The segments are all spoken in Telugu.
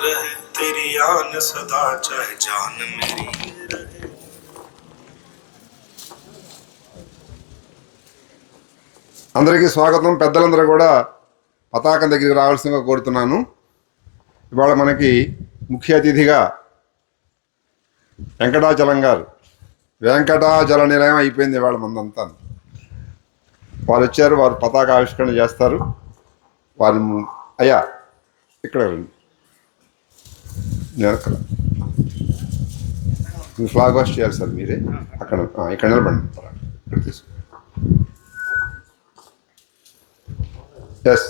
तेरी आन सदा चाहे जान मेरी रहे। అందరికీ స్వాగతం. పెద్దలందరూ కూడా పతాకం దగ్గరికి రావాల్సిందిగా కోరుతున్నాను. ఇవాళ మనకి ముఖ్య అతిథిగా వెంకటాచలం గారు, వెంకటాచల నిలయం అయిపోయింది ఇవాళ మందంతా. వారు వచ్చారు, వారు పతాక ఆవిష్కరణ చేస్తారు. వారు అయ్యా ఇక్కడ నేను అక్కడ ఫ్లాగ్ హాస్ట్ చేయాలి సార్, మీరే అక్కడ ఇక్కడ నిలబడండి, ఇక్కడ తీసుకో. ఎస్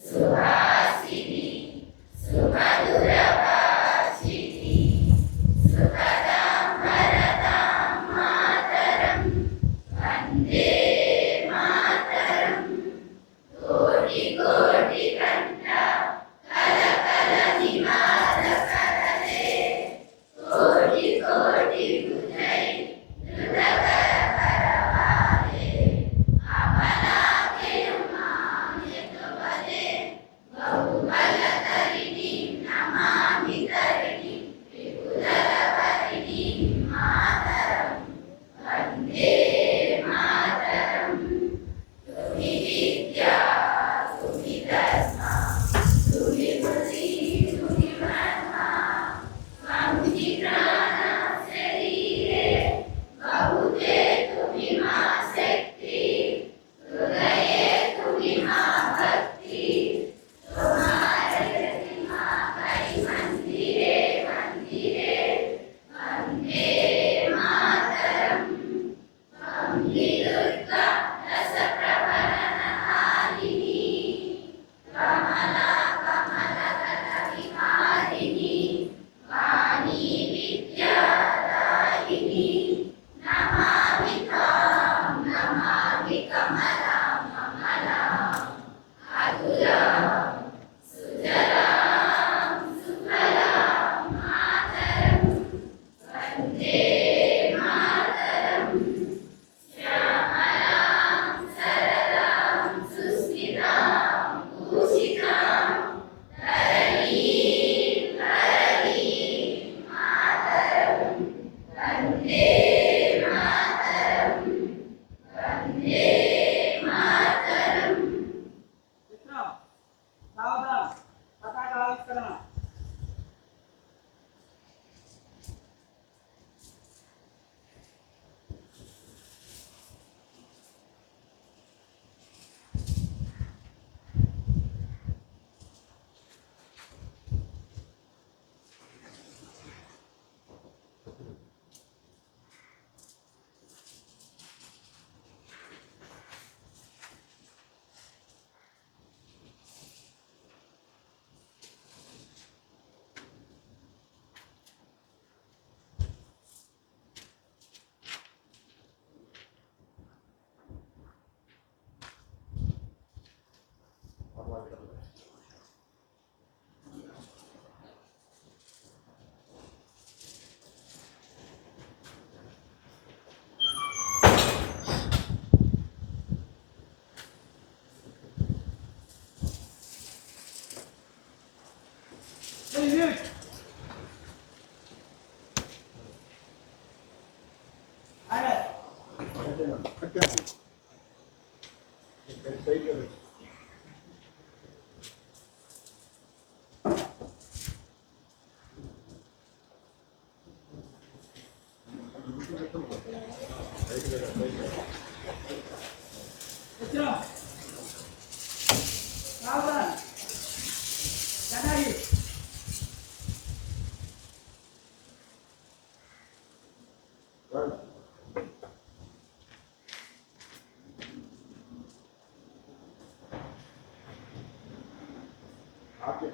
Suhasini, Sumadura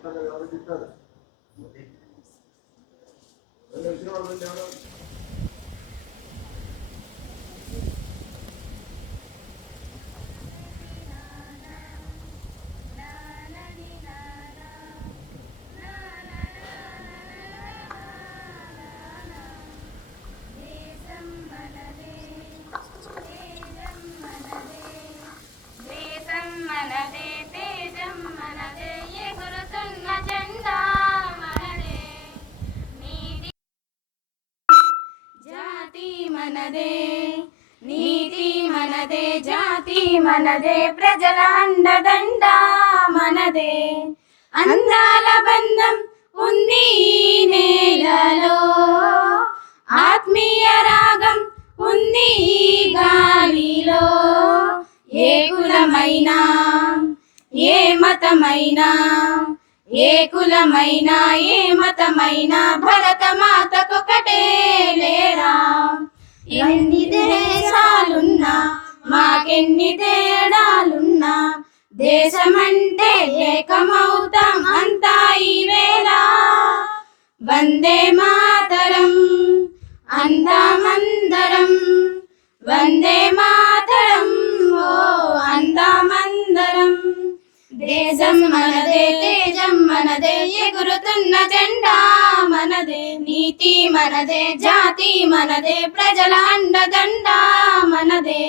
మనదే తేజం మనదే ఎగురుతున్న జెండా మనదే నీతి జాతి మనదే నీతి మనదే జాతి మనదే ప్రజల అండదండ మనదే అందాల బంధం ఉంది ఈ నేలలో ఆత్మీయ రాగం ఉంది ఈ గాలిలో ఏ కులమైనా ఏ మతమైనా ఏ కులమైనా ఏ మతమైనా భరత మాతకొకటే లేరా ఎన్ని దేశాలున్నా మాకెన్ని తేడాలున్నా దేశమంటే ఏకమౌతాం అంతా ఈ వేళ వందే మాతరం అందామందరం వందే మాతరం ఓ అందామందరం దేశం మనదే తేజం మనదే ఎగురుతున్న జెండా మనదే నీతి మనదే జాతి మనదే ప్రజల అండదండ మనదే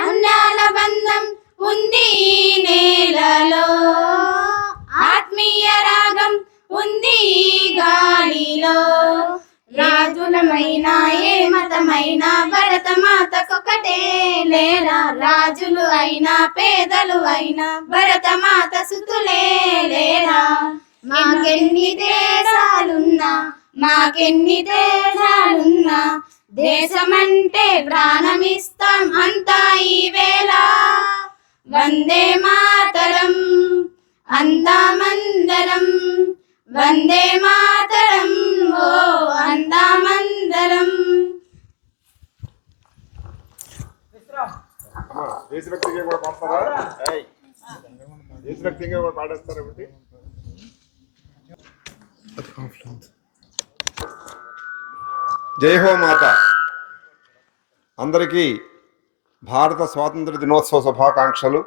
అన్నాల బంధం ఉంది ఈ నేలలో ఆత్మీయ రాగం ఉంది ఈ గాలిలో రాజులమైనా ఏ మతమైనా భరత మాతకొకటే లేరా రాజులు అయినా పేదలు అయినా భరత మాత సుతులే లేరా మాకెన్ని దేశాలున్నా మాకెన్ని దేశాలున్నా దేశమంటే ప్రాణమిస్తాం అంతా ఈ వేళ వందే మాతరం అందామందరం వందే మాతరం ఓ అందామందరం. దేశభక్తిగా కూడా పాడతారా? దేశభక్తిగా కూడా పాడేస్తారా? ఒకటి జై హో మాత. అందరికీ భారత స్వాతంత్ర దినోత్సవ శుభాకాంక్షలు.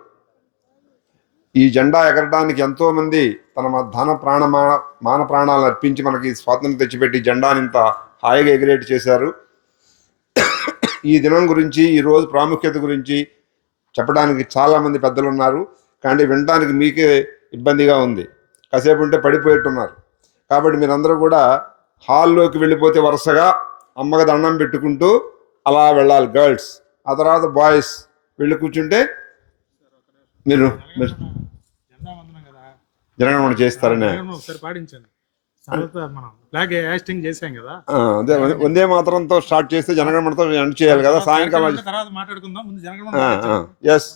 ఈ జెండా ఎగరడానికి ఎంతోమంది తమ మాన ప్రాణాలను అర్పించి మనకి స్వాతంత్రం తెచ్చిపెట్టి జెండాని ఇంత హాయిగా ఎగిరేట్ చేశారు. ఈ దినం గురించి, ఈరోజు ప్రాముఖ్యత గురించి చెప్పడానికి చాలామంది పెద్దలు ఉన్నారు, కానీ వినడానికి మీకే ఇబ్బందిగా ఉంది. కాసేపు ఉంటే పడిపోయేట్టున్నారు. కాబట్టి మీరందరూ కూడా హాల్లోకి వెళ్ళిపోతే వరుసగా అమ్మకి దండం పెట్టుకుంటూ అలా వెళ్ళాలి గర్ల్స్. ఆ తర్వాత బాయ్స్ వెళ్ళి కూర్చుంటే మీరు జనగణమన చేస్తారని అదే వందే మాతరంతో స్టార్ట్ చేస్తే జనగణమనతో ఎండ్ చేయాలి కదా. సాయంకాలం ఎస్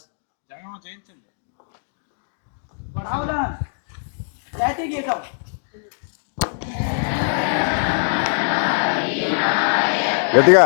గట్టిగా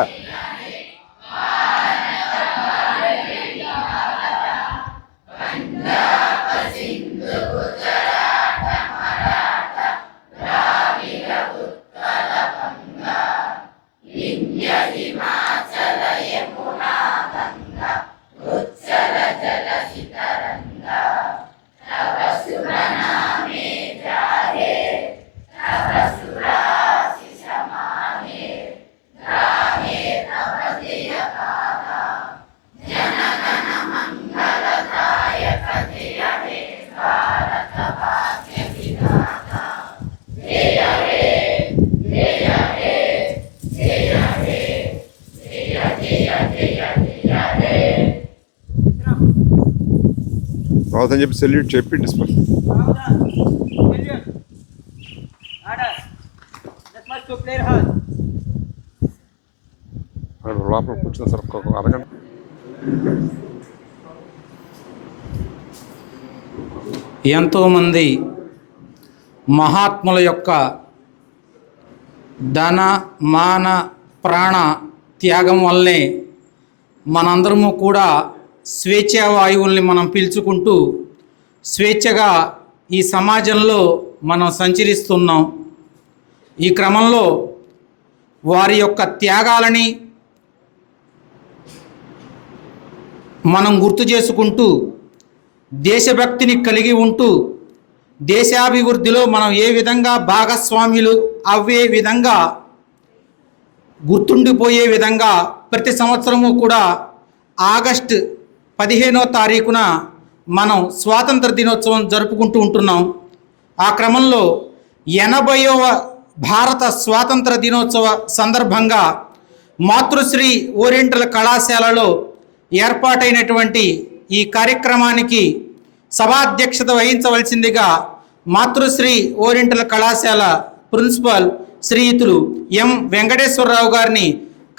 అవుతుందని చెప్పి సెల్యూట్ చెప్పి డిస్పల్ లోపల కూర్చున్న సార్ ఒక అరగంట. ఎంతోమంది మహాత్ముల యొక్క ధన మాన ప్రాణ త్యాగం వల్లనే మనందరము కూడా స్వేచ్ఛా వాయువుల్ని మనం పీల్చుకుంటూ స్వేచ్ఛగా ఈ సమాజంలో మనం సంచరిస్తున్నాం. ఈ క్రమంలో వారి యొక్క త్యాగాలని మనం గుర్తు చేసుకుంటూ దేశభక్తిని కలిగి ఉంటూ దేశాభివృద్ధిలో మనం ఏ విధంగా భాగస్వాములు అవ్వే విధంగా గుర్తుండిపోయే విధంగా ప్రతి సంవత్సరము కూడా ఆగస్టు 15వ తారీఖున మనం స్వాతంత్ర దినోత్సవం జరుపుకుంటూ ఉంటున్నాం. ఆ క్రమంలో 80వ భారత స్వాతంత్ర దినోత్సవ సందర్భంగా మాతృశ్రీ ఓరియంటల్ కళాశాలలో ఏర్పాటైనటువంటి ఈ కార్యక్రమానికి సభాధ్యక్షత వహించవలసిందిగా మాతృశ్రీ ఓరియంటల్ కళాశాల ప్రిన్సిపల్ శ్రీయుతులు ఎం వెంకటేశ్వరరావు గారిని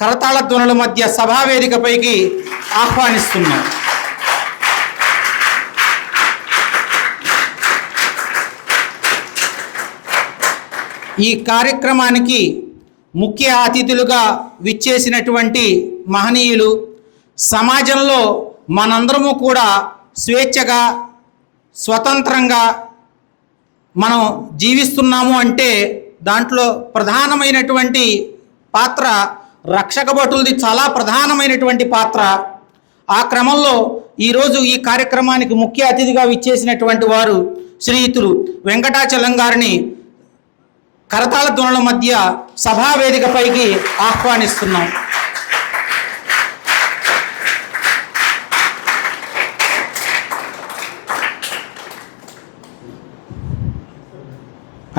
కరతాళ ధ్వనుల మధ్య సభావేదికపైకి ఆహ్వానిస్తున్నాం. ఈ కార్యక్రమానికి ముఖ్య అతిథులుగా విచ్చేసినటువంటి మహనీయులు, సమాజంలో మనందరము కూడా స్వేచ్ఛగా స్వతంత్రంగా మనం జీవిస్తున్నాము అంటే దాంట్లో ప్రధానమైనటువంటి పాత్ర రక్షక భటులది చాలా ప్రధానమైనటువంటి పాత్ర. ఆ క్రమంలో ఈరోజు ఈ కార్యక్రమానికి ముఖ్య అతిథిగా విచ్చేసినటువంటి వారు శ్రీయుతులు వెంకటాచలం గారిని కరతాళ ధ్వనుల మధ్య సభావేదికపైకి ఆహ్వానిస్తున్నాం.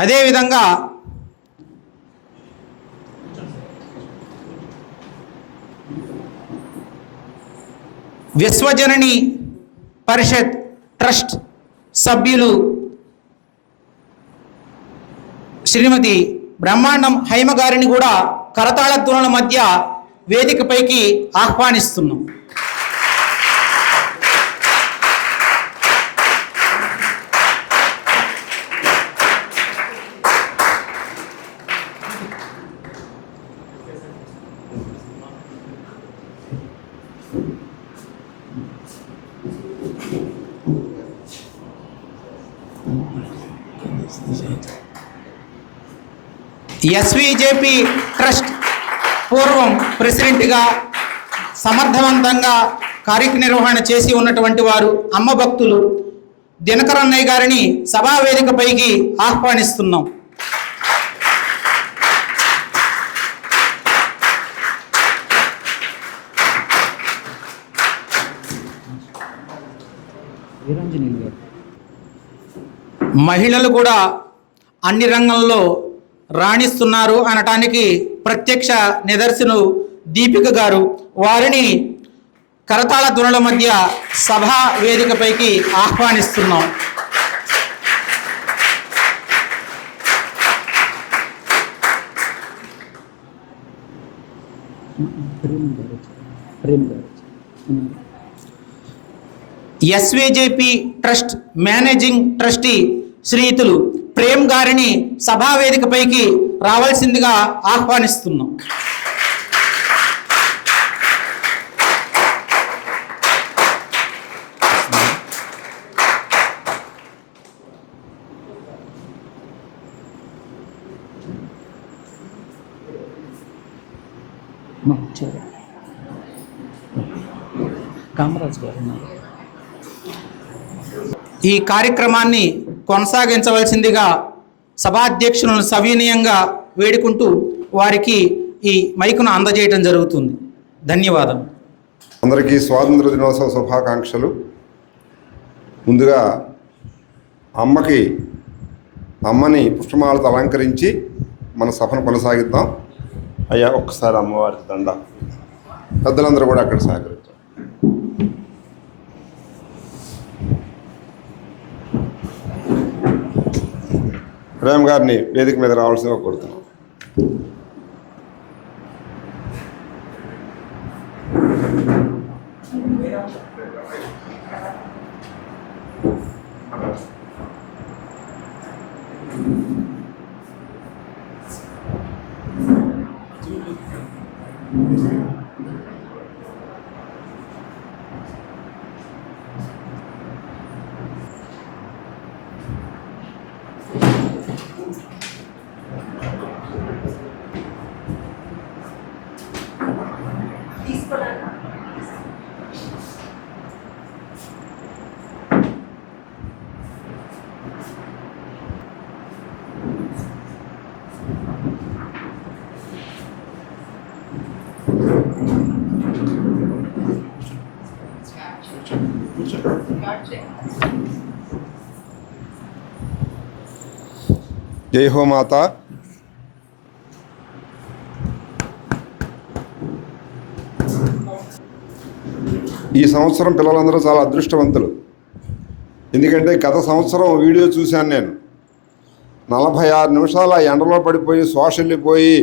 అదేవిధంగా విశ్వజనని పరిషత్ ట్రస్ట్ సభ్యులు శ్రీమతి బ్రహ్మాండం హైమ గారిని కూడా కరతాళ ధ్వనుల మధ్య వేదికపైకి ఆహ్వానిస్తున్నాం. ఎస్విజేపి ట్రస్ట్ పూర్వం ప్రెసిడెంట్గా సమర్థవంతంగా కార్యనిర్వహణ చేసి ఉన్నటువంటి వారు అమ్మ భక్తులు దినకరన్నయ్య గారిని సభావేదికపైకి ఆహ్వానిస్తున్నాం. మహిళలు కూడా అన్ని రంగంలో రాణిస్తున్నారు అనటానికి ప్రత్యక్ష నిదర్శను దీపిక గారు. వారిని కరతాళ ధ్వనుల మధ్య సభా వేదికపైకి ఆహ్వానిస్తున్నాం. ఎస్విజేపి ట్రస్ట్ మేనేజింగ్ ట్రస్టీ శ్రీయుతులు ప్రేమ్ గారిని సభావేదికపైకి రావాల్సిందిగా ఆహ్వానిస్తున్నాం. కామరాజ్ గారు ఈ కార్యక్రమాన్ని కొనసాగించవలసిందిగా సభాధ్యక్షులను సవినయంగా వేడుకుంటూ వారికి ఈ మైకును అందజేయడం జరుగుతుంది. ధన్యవాదం. అందరికీ స్వాతంత్ర దినోత్సవ శుభాకాంక్షలు. ముందుగా అమ్మని పుష్పమాలతో అలంకరించి మన సభను కొనసాగిద్దాం. అయ్యా ఒక్కసారి అమ్మవారికి దండ. పెద్దలందరూ కూడా అక్కడ సహకరించారు. ప్రేమ్ గారిని వేదిక మీద రావాల్సిందిగా కోరుతున్నాం. జై హో మాత. ఈ సంవత్సరం పిల్లలందరూ చాలా అదృష్టవంతులు. ఎందుకంటే గత సంవత్సరం వీడియో చూశాను నేను. 46 నిమిషాలు ఆ ఎండలో పడిపోయి శ్వాస వెళ్ళిపోయి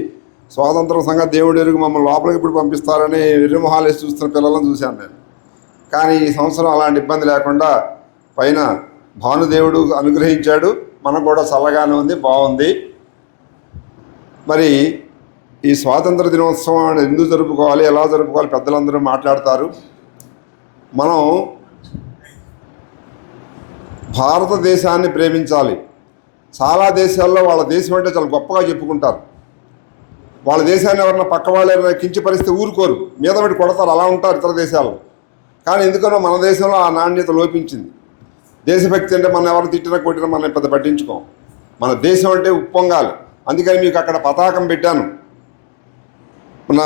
స్వాతంత్రం సంగతి దేవుడు ఎరుగు మమ్మల్ని లోపలికి ఇప్పుడు పంపిస్తారని విరుమొహాలు వేసి చూస్తున్న పిల్లలను చూశాను నేను. కానీ ఈ సంవత్సరం అలాంటి ఇబ్బంది లేకుండా పైన భానుదేవుడు అనుగ్రహించాడు. మనకు కూడా చల్లగానే ఉంది, బాగుంది. మరి ఈ స్వాతంత్ర దినోత్సవం ఎందుకు జరుపుకోవాలి, ఎలా జరుపుకోవాలి పెద్దలందరూ మాట్లాడతారు. మనం భారతదేశాన్ని ప్రేమించాలి. చాలా దేశాల్లో వాళ్ళ దేశం అంటే చాలా గొప్పగా చెప్పుకుంటారు. వాళ్ళ దేశాన్ని ఎవరన్నా పక్క వాళ్ళు ఎవరైనా కించపరిస్తే ఊరుకోరు, మీద పెట్టి కొడతారు. అలా ఉంటారు ఇతర దేశాల్లో. కానీ ఎందుకనో మన దేశంలో ఆ నాణ్యత లోపించింది. దేశభక్తి అంటే మనం ఎవరు తిట్టినా కొట్టినా మనం పెద్ద పట్టించుకోం. మన దేశం అంటే ఉప్పొంగాలి. అందుకని మీకు అక్కడ పతాకం పెట్టాను మన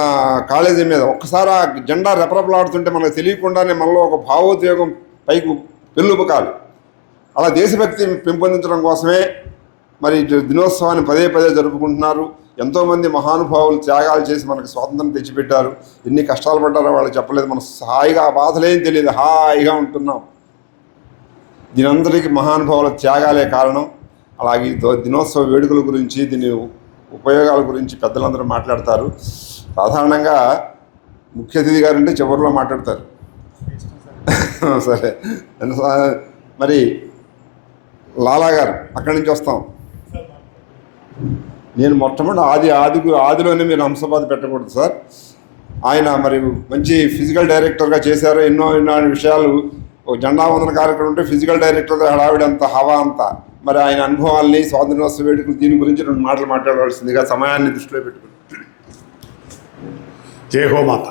కాలేజీ మీద. ఒక్కసారి ఆ జెండా రెపరెపలాడుతుంటే మనకు తెలియకుండానే మనలో ఒక భావోద్వేగం పైకి పెళ్ళుపుకాలి. అలా దేశభక్తి పెంపొందించడం కోసమే మరి దినోత్సవాన్ని పదే పదే జరుపుకుంటున్నారు. ఎంతోమంది మహానుభావులు త్యాగాలు చేసి మనకు స్వాతంత్రం తెచ్చిపెట్టారు. ఎన్ని కష్టాలు పడ్డారో వాళ్ళు చెప్పలేదు. మనం హాయిగా ఆ బాధలేం తెలియదు, హాయిగా ఉంటున్నాం. దీనందరికీ మహానుభావుల త్యాగాలే కారణం. అలాగే దినోత్సవ వేడుకల గురించి, దీని ఉపయోగాల గురించి పెద్దలందరూ మాట్లాడతారు. సాధారణంగా ముఖ్య అతిథి గారంటే చివరిలో మాట్లాడతారు. సరే, మరి లాలా గారు అక్కడి నుంచి వస్తాం. నేను మొట్టమొదటి ఆదిలోనే మీరు హంసపాద పెట్టకూడదు సార్. ఆయన మరి మంచి ఫిజికల్ డైరెక్టర్గా చేశారు. ఎన్నో విషయాలు. జెండా వందన కార్యక్రమం ఉంటే ఫిజికల్ డైరెక్టర్ హడావిడంత హవా అంతా. మరి ఆయన అనుభవాల్ని, స్వాతంత్రోత్సవ వేడుకలు, దీని గురించి 2 మాటలు మాట్లాడవలసిందిగా సమయాన్ని దృష్టిలో పెట్టుకుని. జై హో మాత.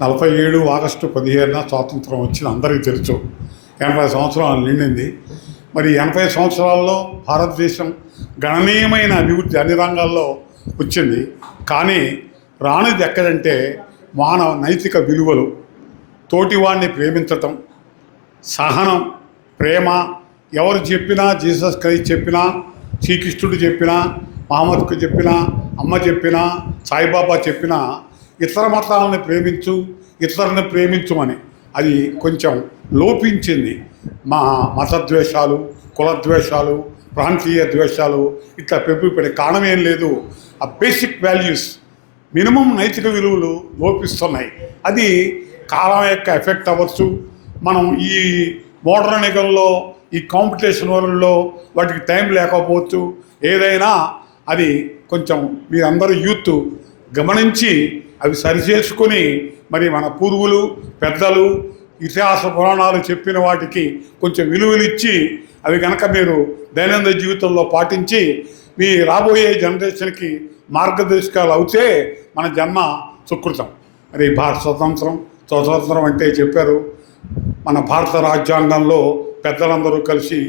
47 ఆగస్టు 15న స్వాతంత్రం వచ్చింది, అందరికీ తెలుసు. 80 సంవత్సరాలు నిండింది. మరి 80 సంవత్సరాల్లో భారతదేశం గణనీయమైన అభివృద్ధి అన్ని రంగాల్లో వచ్చింది. కానీ రానిది ఎక్కడంటే మానవ నైతిక విలువలు, తోటివాడిని ప్రేమించటం, సహనం, ప్రేమ. ఎవరు చెప్పినా, జీసస్ క్రైస్ట్ చెప్పినా, శ్రీకృష్ణుడు చెప్పినా, మహమ్మద్కు చెప్పినా, అమ్మ చెప్పినా, సాయిబాబా చెప్పినా ఇతర మతాలను ప్రేమించు, ఇతరులను ప్రేమించుమని అది కొంచెం లోపించింది. మా మతద్వేషాలు, కులద్వేషాలు, ప్రాంతీయ ద్వేషాలు ఇట్లా పెరిగిపోయిన కారణం ఏం లేదు. ఆ బేసిక్ వాల్యూస్, మినిమం నైతిక విలువలు లోపిస్తున్నాయి. అది కాలం యొక్క ఎఫెక్ట్ అవ్వచ్చు. మనం ఈ మోడర్న్ యుగంలో, ఈ కాంపిటీషన్ వరల్డ్లో వాటికి టైం లేకపోవచ్చు. ఏదైనా అది కొంచెం మీరందరూ యూత్ గమనించి అవి సరిచేసుకొని మరి మన పూర్వులు, పెద్దలు, ఇతిహాస పురాణాలు చెప్పిన వాటికి కొంచెం విలువలిచ్చి అవి కనుక మీరు దైనందిన జీవితంలో పాటించి మీ రాబోయే జనరేషన్కి మార్గదర్శకాలు అవుతే మన జన్మ సుకృతం. మరి భారత స్వతంత్రం అంటే చెప్పారు. మన భారత రాజ్యాంగంలో పెద్దలందరూ కలిసి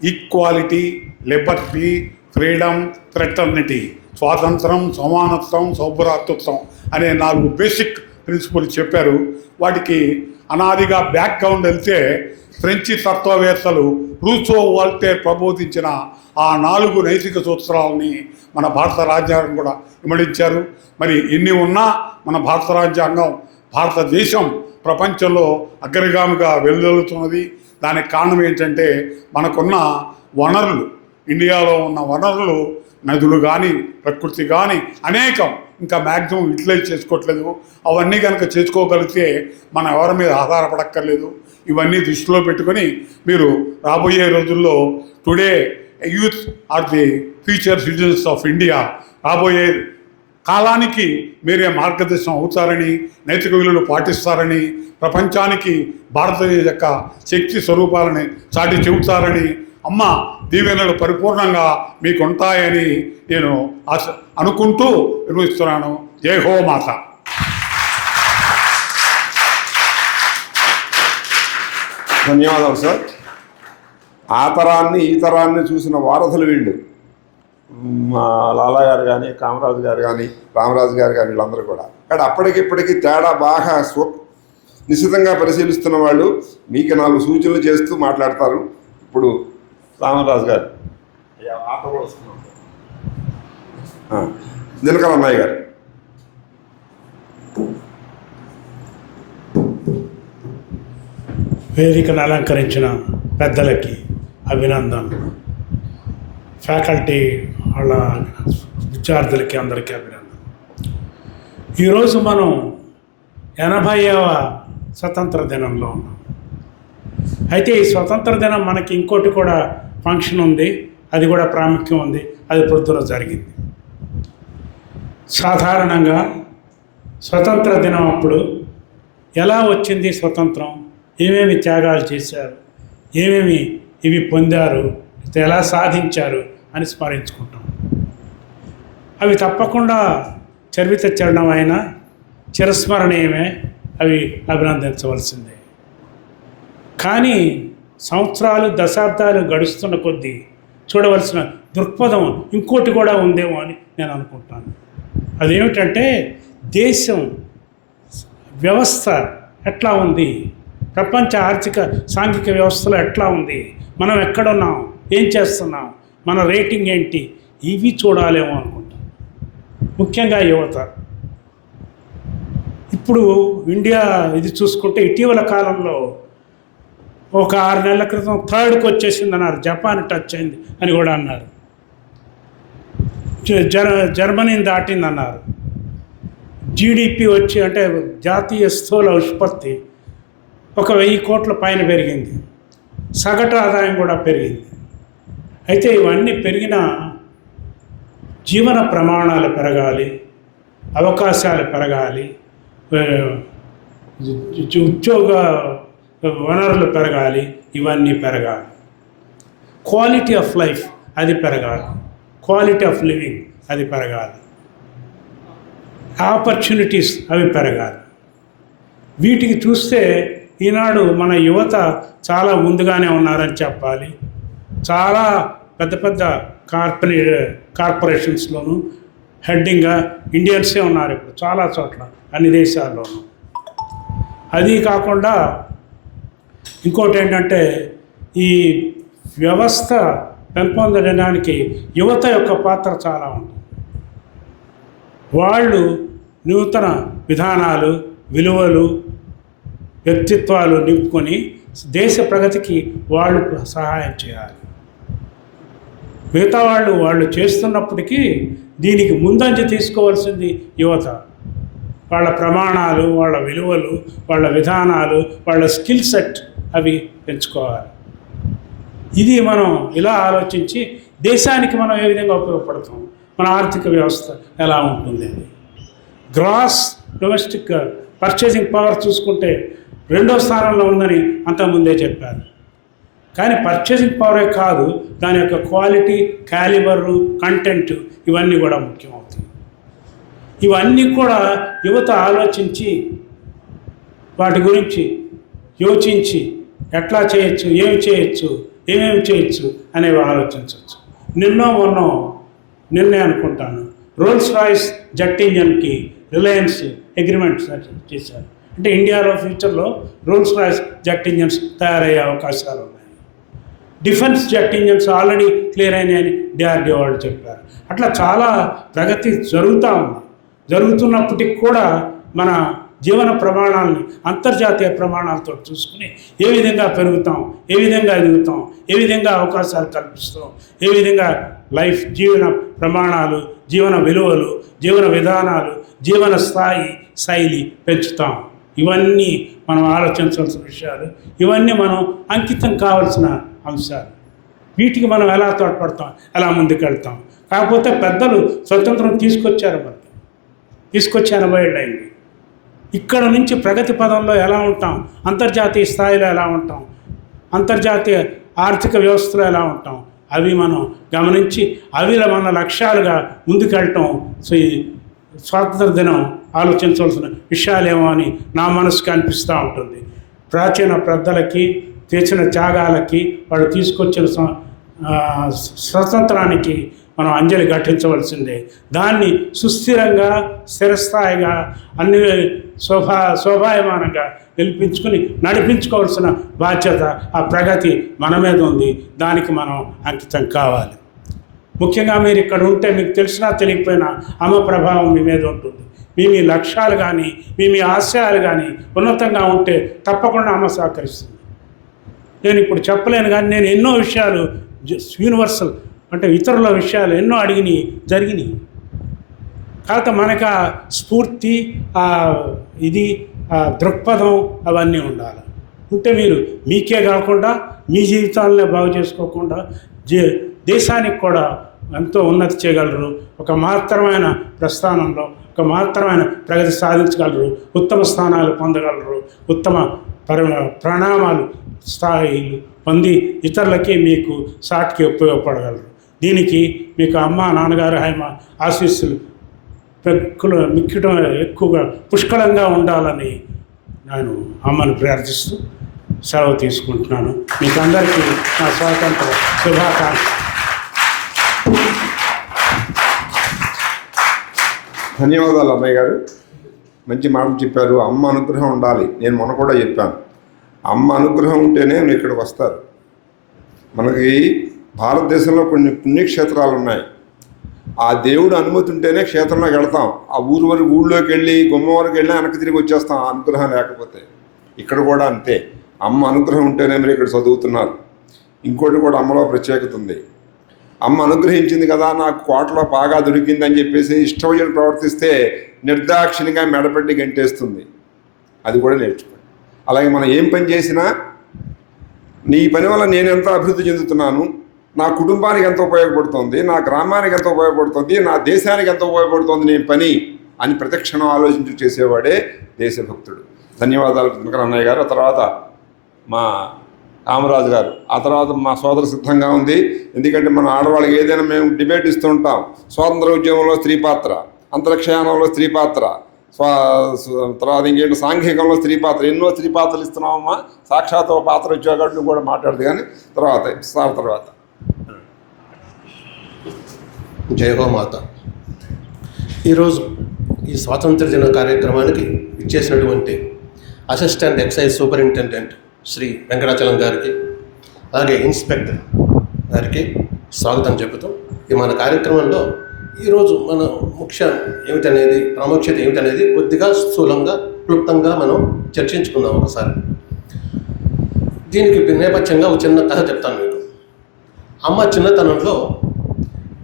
ఈక్వాలిటీ, లిబర్టీ, ఫ్రీడమ్, ఫ్రెటర్నిటీ, స్వాతంత్రం, సమానత్వం, సౌభ్రాతృత్వం అనే 4 బేసిక్ ప్రిన్సిపల్ చెప్పారు. వాటికి అనాదిగా బ్యాక్గ్రౌండ్ వెళ్తే ఫ్రెంచి తత్వవేత్తలు రూసో, వాల్టేర్ ప్రబోధించిన ఆ 4 నైతిక సూత్రాలని మన భారత రాజ్యాంగం కూడా ఇమడించారు. మరి ఎన్ని ఉన్నా మన భారత రాజ్యాంగం, భారతదేశం ప్రపంచంలో అగ్రగామిగా వెలువెలుతున్నది. దానికి కారణం ఏంటంటే మనకున్న వనరులు, ఇండియాలో ఉన్న వనరులు, నదులు కానీ, ప్రకృతి కానీ అనేకం, ఇంకా మ్యాక్సిమం యూటిలైజ్ చేసుకోవట్లేదు. అవన్నీ కనుక చేసుకోగలిగితే మనం ఎవరి మీద ఆధారపడక్కర్లేదు. ఇవన్నీ దృష్టిలో పెట్టుకొని మీరు రాబోయే రోజుల్లో today youth are the future citizens of India, రాబోయే కాలానికి మీరే మార్గదర్శనం అవుతారని, నైతిక విలువలు పాటిస్తారని, ప్రపంచానికి భారతదేశం యొక్క శక్తి స్వరూపాలని చాటి చెబుతారని, అమ్మ దీవెనలు పరిపూర్ణంగా మీకు ఉంటాయని నేను అనుకుంటూ నిర్వహిస్తున్నాను. జై హో మాత. ధన్యవాదాలు సార్. ఆ తరాన్ని ఈ తరాన్ని చూసిన వారధులు వీళ్ళు. మా లాలా గారు కానీ, కామరాజు గారు కానీ, రామరాజు గారు కానీ, వీళ్ళందరూ కూడా కానీ అప్పటికిప్పటికీ తేడా బాగా నిశ్చితంగా పరిశీలిస్తున్న వాళ్ళు మీకు 4 సూచనలు చేస్తూ మాట్లాడతారు. ఇప్పుడు రామరాజు గారు, దినకర అన్నయ్య గారు. వేదికను అలంకరించిన పెద్దలకి అభినందనలు, ఫ్యాకల్టీ వాళ్ళ విద్యార్థులకి అందరికీ అభినందనలు. ఈరోజు మనం 80వ స్వతంత్ర దినంలో ఉన్నాం. అయితే ఈ స్వతంత్ర దినం మనకి ఇంకోటి కూడా ఫంక్షన్ ఉంది, అది కూడా ప్రాముఖ్యం ఉంది. అది పొద్దున జరిగింది. సాధారణంగా స్వతంత్ర దినం అప్పుడు ఎలా వచ్చింది స్వతంత్రం, ఏమేమి త్యాగాలు చేశారు, ఏమేమి ఇవి పొందారు, ఎలా సాధించారు అని స్మరించుకుంటాం. అవి తప్పకుండా చరిత్ర చరణమైన చిరస్మరణీయమే, అవి అభినందించవలసిందే. కానీ సంవత్సరాలు దశాబ్దాలు గడుస్తున్న కొద్దీ చూడవలసిన దృక్పథం ఇంకోటి కూడా ఉందేమో అని నేను అనుకుంటాను. అదేమిటంటే దేశం వ్యవస్థ ఎట్లా ఉంది, ప్రపంచ ఆర్థిక సాంఘిక వ్యవస్థలో ఎట్లా ఉంది, మనం ఎక్కడున్నాం, ఏం చేస్తున్నాం, మన రేటింగ్ ఏంటి, ఇవి చూడాలేమో అనుకుంటాం. ముఖ్యంగా యువత. ఇప్పుడు ఇండియా ఇది చూసుకుంటే ఇటీవల కాలంలో ఒక 6 నెలల క్రితం 3rdకి వచ్చేసింది అన్నారు, జపాన్ టచ్ అయింది అని కూడా అన్నారు, జర్మనీని దాటింది అన్నారు. జీడిపి వచ్చి అంటే జాతీయ స్థూల ఉత్పత్తి 1,000 కోట్ల పైన పెరిగింది, సగటు ఆదాయం కూడా పెరిగింది. అయితే ఇవన్నీ పెరిగిన జీవన ప్రమాణాలు పెరగాలి, అవకాశాలు పెరగాలి, ఉద్యోగ వనరులు పెరగాలి, ఇవన్నీ పెరగాలి. క్వాలిటీ ఆఫ్ లైఫ్ అది పెరగాలి, క్వాలిటీ ఆఫ్ లివింగ్ అది పెరగాలి, ఆపర్చునిటీస్ అవి పెరగాలి. వీటికి చూస్తే ఈనాడు మన యువత చాలా ముందుగానే ఉన్నారని చెప్పాలి. చాలా పెద్ద పెద్ద కార్పొరేషన్స్లోనూ హెడ్డింగ్గా ఇండియన్సే ఉన్నారు ఇప్పుడు చాలా చోట్ల, అన్ని దేశాల్లోనూ. అది కాకుండా ఇంకోటి ఏంటంటే ఈ వ్యవస్థ పెంపొందడానికి యువత యొక్క పాత్ర చాలా ఉంది. వాళ్ళు నూతన విధానాలు, విలువలు, వ్యక్తిత్వాలు నింపుకొని దేశ ప్రగతికి వాళ్ళు సహాయం చేయాలి. మిగతా వాళ్ళు చేస్తున్నప్పటికీ దీనికి ముందంజ తీసుకోవాల్సింది యువత. వాళ్ళ ప్రమాణాలు, వాళ్ళ విలువలు, వాళ్ళ విధానాలు, వాళ్ళ స్కిల్ సెట్ అవి పెంచుకోవాలి. ఇది మనం ఇలా ఆలోచించి దేశానికి మనం ఏ విధంగా ఉపయోగపడతాం, మన ఆర్థిక వ్యవస్థ ఎలా ఉంటుంది అని. గ్రాస్ డొమెస్టిక్ పర్చేసింగ్ పవర్ చూసుకుంటే 2వ స్థానంలో ఉందని అంతకుముందే చెప్పారు. కానీ పర్చేసింగ్ పవరే కాదు, దాని యొక్క క్వాలిటీ, క్యాలిబరు, కంటెంట్ ఇవన్నీ కూడా ముఖ్యమవుతాయి. ఇవన్నీ కూడా యువత ఆలోచించి వాటి గురించి యోచించి ఎట్లా చేయొచ్చు, ఏమి చేయొచ్చు, ఏమేమి చేయొచ్చు అనేవి ఆలోచించవచ్చు. నిన్నే అనుకుంటాను రోల్స్ రాయిస్ జెట్ ఇంజన్కి రిలయన్స్ అగ్రిమెంట్ చేశారు. అంటే ఇండియాలో ఫ్యూచర్లో రోల్స్ రాయిస్ జెట్ ఇంజన్స్ తయారయ్యే అవకాశాలు ఉన్నాయి. Defence jet engines already clear అయినాయని DRDO వాళ్ళు చెప్పారు. అట్లా చాలా ప్రగతి జరుగుతున్నప్పటికి కూడా మన జీవన ప్రమాణాలని అంతర్జాతీయ ప్రమాణాలతో చూసుకుని ఏ విధంగా పెరుగుతాం, ఏ విధంగా ఎదుగుతాం, ఏ విధంగా అవకాశాలు కల్పిస్తాం, ఏ విధంగా లైఫ్ జీవన ప్రమాణాలు, జీవన విలువలు, జీవన విధానాలు, జీవన శైలి పెంచుతాం. ఇవన్నీ మనం ఆలోచించాల్సిన విషయాలు, ఇవన్నీ మనం అంకితం కావాల్సిన అంశాలు. వీటికి మనం ఎలా తోడ్పడతాం, ఎలా ముందుకెళ్తాం. కాకపోతే పెద్దలు స్వతంత్రం తీసుకొచ్చారు, మనకి తీసుకొచ్చి 80 ఏళ్ళు అయింది. ఇక్కడ నుంచి ప్రగతి పదంలో ఎలా ఉంటాం, అంతర్జాతీయ స్థాయిలో ఎలా ఉంటాం, అంతర్జాతీయ ఆర్థిక వ్యవస్థలో ఎలా ఉంటాం, అవి మనం గమనించి అవి మన లక్ష్యాలుగా ముందుకెళ్ళటం స్వాతంత్ర దినం ఆలోచించవలసిన విషయాలేమో అని నా మనసుకు అనిపిస్తూ ఉంటుంది. ప్రాచీన పెద్దలకి, చేసిన త్యాగాలకి, వాళ్ళు తీసుకొచ్చిన స్వతంత్రానికి మనం అంజలి ఘటించవలసిందే. దాన్ని సుస్థిరంగా స్థిరస్థాయిగా అన్ని శోభాయమానంగా నిలిపించుకుని నడిపించుకోవాల్సిన బాధ్యత, ఆ ప్రగతి మన మీద ఉంది. దానికి మనం అంకితం కావాలి. ముఖ్యంగా మీరు ఇక్కడ ఉంటే మీకు తెలిసినా తెలియకపోయినా అమ్మ ప్రభావం మీ మీద ఉంటుంది. మీ లక్ష్యాలు కానీ మీ ఆశయాలు కానీ ఉన్నతంగా ఉంటే తప్పకుండా అమ్మ సహకరిస్తుంది. నేను ఇప్పుడు చెప్పలేను, కానీ నేను ఎన్నో విషయాలు యూనివర్సల్ అంటే ఇతరుల విషయాలు ఎన్నో జరిగినాయి. కాకపోతే మనకు ఆ స్ఫూర్తి, ఇది దృక్పథం అవన్నీ ఉండాలి. ఉంటే మీరు మీకే కాకుండా మీ జీవితాలనే బాగు చేసుకోకుండా దేశానికి కూడా ఎంతో ఉన్నతి చేయగలరు. ఒక మహత్తరమైన ప్రస్థానంలో ఒక మహత్తరమైన ప్రగతి సాధించగలరు. ఉత్తమ స్థానాలు పొందగలరు. ఉత్తమ ప్రణామాలు స్థాయిలు పొంది ఇతరులకి మీకు సాటికి ఉపయోగపడగలరు. దీనికి మీకు అమ్మ నాన్నగారు ఆశీస్సులు ఎక్కువగా పుష్కలంగా ఉండాలని నేను అమ్మను ప్రార్థిస్తూ సెలవు తీసుకుంటున్నాను. మీకు అందరికీ నా స్వాతంత్ర శుభాకాంక్షలు. ధన్యవాదాలు అమ్మాయి గారు, మంచి మాటలు చెప్పారు. అమ్మ అనుగ్రహం ఉండాలి. నేను మొన్న కూడా చెప్పాను, అమ్మ అనుగ్రహం ఉంటేనే మీరు ఇక్కడికి వస్తారు. మనకి భారతదేశంలో కొన్ని పుణ్యక్షేత్రాలు ఉన్నాయి. ఆ దేవుడు అనుమతి ఉంటేనే క్షేత్రంలోకి వెళ్తాం. ఆ ఊళ్ళోకి వెళ్ళి గుమ్మ వరకు వెళ్ళి వెనక్కి తిరిగి వచ్చేస్తాం, ఆ అనుగ్రహం లేకపోతే. ఇక్కడ కూడా అంతే, అమ్మ అనుగ్రహం ఉంటేనే మీరు ఇక్కడ చదువుతున్నారు. ఇంకోటి కూడా అమ్మలో ప్రత్యేకత ఉంది. అమ్మ అనుగ్రహించింది కదా, నాకు కోటలో బాగా దొరికిందని చెప్పేసి ఇష్టం ప్రవర్తిస్తే నిర్దాక్షిణ్యంగా మెడపెట్టి గంటేస్తుంది. అది కూడా నేర్చుకోండి. అలాగే మనం ఏం పని చేసినా నీ పని వల్ల నేను ఎంత అభివృద్ధి చెందుతున్నాను, నా కుటుంబానికి ఎంత ఉపయోగపడుతుంది, నా గ్రామానికి ఎంత ఉపయోగపడుతుంది, నా దేశానికి ఎంత ఉపయోగపడుతుంది నేను పని అని ప్రతిక్షణం ఆలోచించి చేసేవాడే దేశభక్తుడు. ధన్యవాదాలు అన్నయ్య గారు. ఆ తర్వాత మా కామరాజు గారు, ఆ తర్వాత మా సోదరు సిద్ధంగా ఉంది. ఎందుకంటే మన ఆడవాళ్ళకి ఏదైనా మేము డిబేట్ ఇస్తూ ఉంటాం. స్వాతంత్ర ఉద్యమంలో స్త్రీ పాత్ర, అంతరిక్షయానంలో స్త్రీ పాత్ర, తర్వాత ఇంకేంటి సాంఘికంలో స్త్రీ పాత్ర, ఎన్నో స్త్రీ పాత్రలు ఇస్తున్నామమ్మా. సాక్షాత్ పాత్ర వచ్చేవాడు నువ్వు కూడా మాట్లాడదు. కానీ తర్వాత జై హో మాత. ఈరోజు ఈ స్వాతంత్ర దిన కార్యక్రమానికి ఇచ్చేసినటువంటి assistant excise superintendent Shri Venkatachalam గారికి, అలాగే ఇన్స్పెక్టర్ గారికి స్వాగతం చెబుతూ ఈ మన కార్యక్రమంలో ఈరోజు మన ముఖ్య ఏమిటనేది, ప్రాముఖ్యత ఏమిటనేది కొద్దిగా స్థూలంగా క్లుప్తంగా మనం చర్చించుకుందాం ఒకసారి. దీనికి నేపథ్యంగా ఒక చిన్న కథ చెప్తాను మీకు. అమ్మ చిన్నతనంలో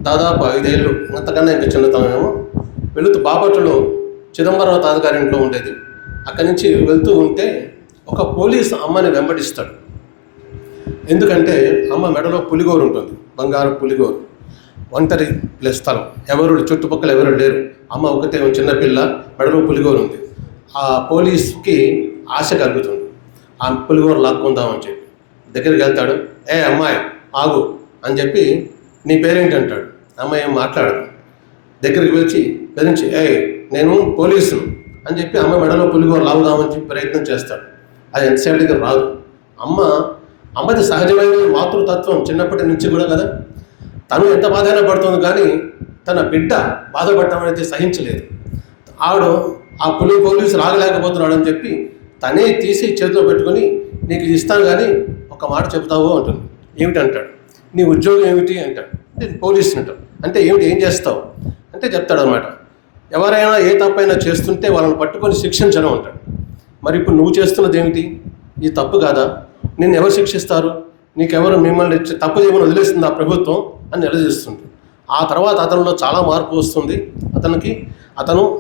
దాదాపు 5 ఏళ్ళు, అంతకన్నా ఇంకా చిన్నతనమేమో, వెళుతూ బాపట్లలో చిదంబరం తాతగారింట్లో ఉండేది. అక్కడి నుంచి వెళ్తూ ఉంటే ఒక పోలీసు అమ్మని వెంబడిస్తాడు. ఎందుకంటే అమ్మ మెడలో పులిగోరు ఉంటుంది, బంగారు పులిగోరు. ఒంటరి స్థలం, చుట్టుపక్కల ఎవరు లేరు. అమ్మ ఒకటే చిన్నపిల్ల, మెడలో పులిగోరు ఉంది. ఆ పోలీసుకి ఆశ కలుగుతుంది, ఆ పులిగోరు లాక్కుందామని చెప్పి. దగ్గరికి వెళ్తాడు. ఏ అమ్మాయి ఆగు అని చెప్పి, నీ పేరేంటి అంటాడు. అమ్మాయి ఏం మాట్లాడదు. దగ్గరికి పిలిచి బెదిరించి, నేను పోలీసును అని చెప్పి అమ్మ మెడలో పులిగోరు లాగుదామని చెప్పి ప్రయత్నం చేస్తాడు. అది ఎంతసేపటికి రాదు. అమ్మది సహజమైన మాతృతత్వం చిన్నప్పటి నుంచి కూడా కదా. తను ఎంత బాధైనా పడుతుంది, కానీ తన బిడ్డ బాధపడటం అనేది సహించలేదు. ఆవిడ ఆ పోలీసు రాగలేకపోతున్నాడు అని చెప్పి తనే తీసి చేతిలో పెట్టుకొని, నీకు ఇది ఇస్తాను కానీ ఒక మాట చెబుతావు అంటుంది. ఏమిటంటాడు. నీ ఉద్యోగం ఏమిటి అంటాడు. నేను పోలీసుని అంటాడు. అంటే ఏం చేస్తావు అంటే చెప్తాడు అనమాట. ఎవరైనా ఏ తప్పైనా చేస్తుంటే వాళ్ళని పట్టుకొని శిక్షించడం అంటాడు. మరి ఇప్పుడు నువ్వు చేస్తున్నది ఏమిటి? ఇది తప్పు కాదా? నిన్ను ఎవరు శిక్షిస్తారు? నీకెవరు మిమ్మల్ని తప్పు చేయమని వదిలేస్తుంది ఆ ప్రభుత్వం అని నిలదీస్తుంది. ఆ తర్వాత అతనిలో చాలా మార్పు వస్తుంది.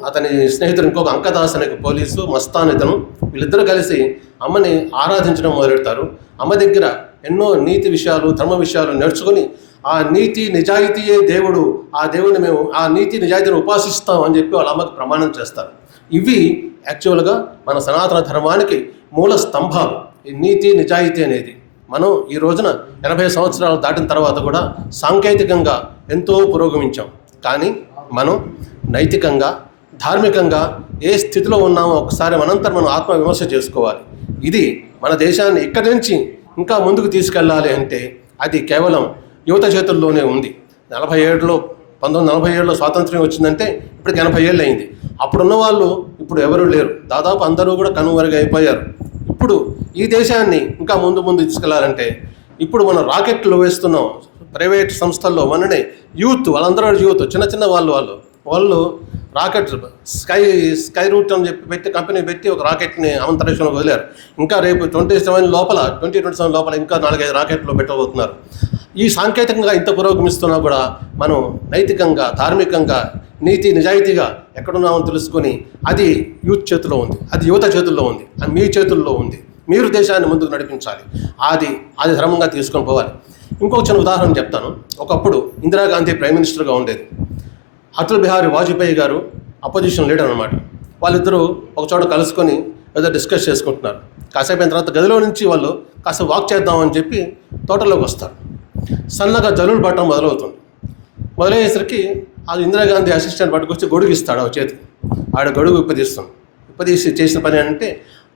అతని స్నేహితుడు ఇంకొక అంకదాస్ అనే పోలీసు, మస్తాన్ ఇతను, వీళ్ళిద్దరూ కలిసి అమ్మని ఆరాధించడం మొదలెడతారు. అమ్మ దగ్గర ఎన్నో నీతి విషయాలు, ధర్మ విషయాలు నేర్చుకొని, ఆ నీతి నిజాయితీయే దేవుడు, ఆ దేవుడిని మేము ఆ నీతి నిజాయితీని ఉపాసిస్తాం అని చెప్పి వాళ్ళ అమ్మకి ప్రమాణం చేస్తారు. ఇవి యాక్చువల్గా మన సనాతన ధర్మానికి మూల స్తంభాలు, ఈ నీతి నిజాయితీ అనేది. మనం ఈ రోజున 80 సంవత్సరాలు దాటిన తర్వాత కూడా సాంకేతికంగా ఎంతో పురోగమించాం. కానీ మనం నైతికంగా, ధార్మికంగా ఏ స్థితిలో ఉన్నామో ఒకసారి మనంతరం మనం ఆత్మవిమర్శ చేసుకోవాలి. ఇది మన దేశాన్ని ఇక్కడి నుంచి ఇంకా ముందుకు తీసుకెళ్ళాలి అంటే అది కేవలం యువత చేతుల్లోనే ఉంది. 1947లో 1947లో స్వాతంత్ర్యం వచ్చిందంటే ఇప్పటికి 80 ఏళ్ళు అయింది. అప్పుడున్న వాళ్ళు ఇప్పుడు ఎవరూ లేరు, దాదాపు అందరూ కూడా కనుమరుగైపోయారు. ఇప్పుడు ఈ దేశాన్ని ఇంకా ముందు తీసుకెళ్లాలంటే ఇప్పుడు మనం రాకెట్లు వేస్తున్నాం ప్రైవేట్ సంస్థల్లో. మొన్ననే వాళ్ళందరూ యూత్ చిన్న వాళ్ళు రాకెట్ స్కై రూట్ అని చెప్పి పెట్టి కంపెనీ పెట్టి ఒక రాకెట్ని అంతరిక్షంలో వదిలారు. ఇంకా రేపు 2027 లోపల ఇంకా 4-5 రాకెట్లు పెట్టబోతున్నారు. ఈ సాంకేతికంగా ఇంత పురోగమిస్తున్నా కూడా మనం నైతికంగా, ధార్మికంగా, నీతి నిజాయితీగా ఎక్కడున్నామని తెలుసుకొని అది యూత్ చేతిలో ఉంది, అది యువత చేతుల్లో ఉంది, అది మీ చేతుల్లో ఉంది. మీరు దేశాన్ని ముందుకు నడిపించాలి, అది ధర్మంగా తీసుకొని పోవాలి. ఇంకొక చిన్న ఉదాహరణ చెప్తాను. ఒకప్పుడు ఇందిరాగాంధీ ప్రైమ్ మినిస్టర్గా ఉండేది. అటల్ బిహారీ వాజ్పేయి గారు అపోజిషన్ లీడర్ అనమాట. వాళ్ళిద్దరూ ఒక చోట కలుసుకొని ఏదో డిస్కస్ చేసుకుంటున్నారు. కాసేపు అయిన తర్వాత గదిలో నుంచి వాళ్ళు కాసేపు వాక్ చేద్దామని చెప్పి తోటలోకి వస్తారు. సన్నగా జల్లులు పట్టడం మొదలయ్యేసరికి అది ఇందిరాగాంధీ అసిస్టెంట్ పట్టుకొచ్చి గొడుగు ఇస్తాడు ఆ చేతికి. ఆడ గొడుగు ఇప్పదీసి చేసిన పని అంటే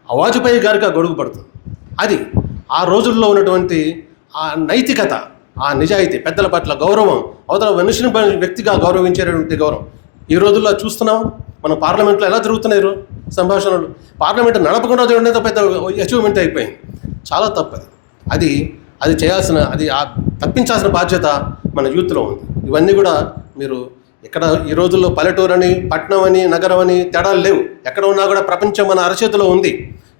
ఆ వాజ్పేయి గారికి ఆ గొడుగు పడుతుంది. అది ఆ రోజుల్లో ఉన్నటువంటి ఆ నైతికత, ఆ నిజాయితీ, పెద్దల పట్ల గౌరవం, అవతల మనిషిని వ్యక్తిగా గౌరవించేటటువంటి గౌరవం ఈ రోజుల్లో చూస్తున్నాం. మన పార్లమెంట్లో ఎలా జరుగుతున్నాయి సంభాషణలు. పార్లమెంట్ నడపకుండా ఉండేది పెద్ద అచీవ్మెంట్ అయిపోయింది. చాలా తప్పది. అది చేయాల్సిన, తప్పించాల్సిన బాధ్యత మన యూత్లో ఉంది. ఇవన్నీ కూడా మీరు ఇక్కడ ఈ రోజుల్లో పల్లెటూరని, పట్టణం అని, నగరం అని తేడాలు లేవు. ఎక్కడ ఉన్నా కూడా ప్రపంచం మన అరచేతిలో ఉంది.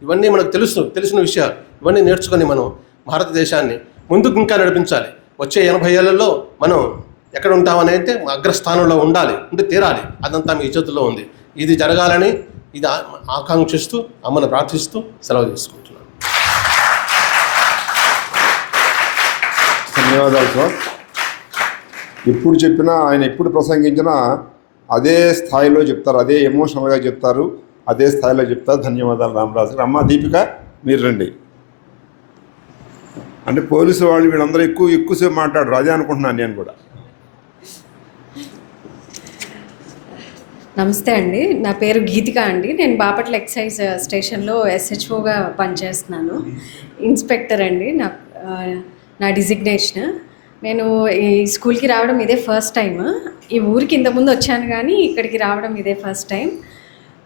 ఇవన్నీ మనకు తెలిసిన విషయాలు. ఇవన్నీ నేర్చుకొని మనం భారతదేశాన్ని ముందుకు ఇంకా నడిపించాలి. వచ్చే 80 ఏళ్లలో మనం ఎక్కడ ఉంటామని అయితే అగ్రస్థానంలో ఉంటే తీరాలి. అదంతా మీ చేతుల్లో ఉంది. ఇది జరగాలని ఆకాంక్షిస్తూ, అమ్మను ప్రార్థిస్తూ సెలవు తీసుకుంటున్నాను. ధన్యవాదాలు సార్. ఎప్పుడు చెప్పినా, ఆయన ఎప్పుడు ప్రసంగించినా అదే స్థాయిలో చెప్తారు, అదే ఎమోషనల్గా చెప్తారు, అదే స్థాయిలో చెప్తారు. ధన్యవాదాలు రామరాజు గారు. అమ్మ దీపిక, మీరు రండి. అంటే పోలీసు వాళ్ళు వీళ్ళందరూ ఎక్కువసేపు మాట్లాడరు, అదే అనుకుంటున్నాను నేను కూడా. నమస్తే అండి, నా పేరు గీతిక అండి. నేను బాపట్ల ఎక్సైజ్ స్టేషన్లో SHOగా పనిచేస్తున్నాను. ఇన్స్పెక్టర్ అండి నా డిజిగ్నేషన్. నేను ఈ స్కూల్కి రావడం ఇదే ఫస్ట్ టైం. ఈ ఊరికి ఇంతకుముందు వచ్చాను కానీ ఇక్కడికి రావడం ఇదే ఫస్ట్ టైం.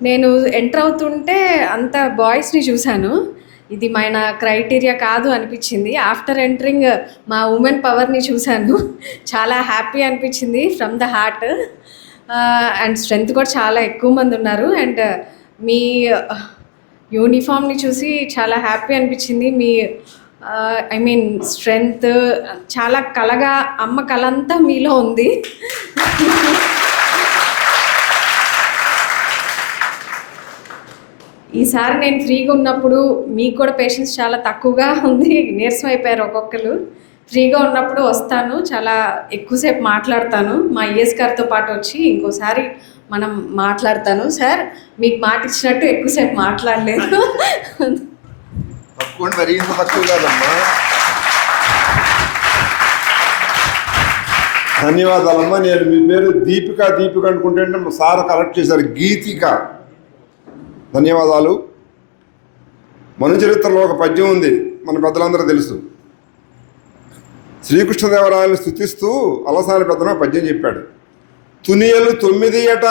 నేను ఎంటర్ అవుతుంటే అంత బాయ్స్ని చూశాను. ఇది మన క్రైటీరియా కాదు అనిపించింది. ఆఫ్టర్ ఎంటరింగ్ మా ఉమెన్ పవర్ని చూశాను. చాలా హ్యాపీ అనిపించింది from the heart. And strength కూడా చాలా ఎక్కువ మంది ఉన్నారు. అండ్ మీ యూనిఫామ్ని చూసి చాలా హ్యాపీ అనిపించింది. మీ స్ట్రెంగ్త్ చాలా కళగా, అమ్మ కళ అంతా మీలో ఉంది. ఈసారి నేను ఫ్రీగా ఉన్నప్పుడు మీకు కూడా పేషెన్స్ చాలా తక్కువగా ఉంది, నీరసం అయిపోయారు ఒక్కొక్కరు. ఫ్రీగా ఉన్నప్పుడు వస్తాను, చాలా ఎక్కువసేపు మాట్లాడతాను. మా ES గారితో పాటు వచ్చి ఇంకోసారి మనం మాట్లాడతాను. సార్, మీకు మాట ఇచ్చినట్టు ఎక్కువసేపు మాట్లాడలేదు. తక్కువ కాదమ్మా. ధన్యవాదాలమ్మా. నేను మీ పేరు దీపిక అనుకుంటే సార్ కరెక్ట్ చేశారు, గీతిక. ధన్యవాదాలు. మను చరిత్రలో ఒక పద్యం ఉంది, మన పెద్దలందరూ తెలుసు. శ్రీకృష్ణదేవరాయలను స్తుతిస్తూ అలసాని పెద్దన పద్యం చెప్పాడు. తునియలు 9 ఏట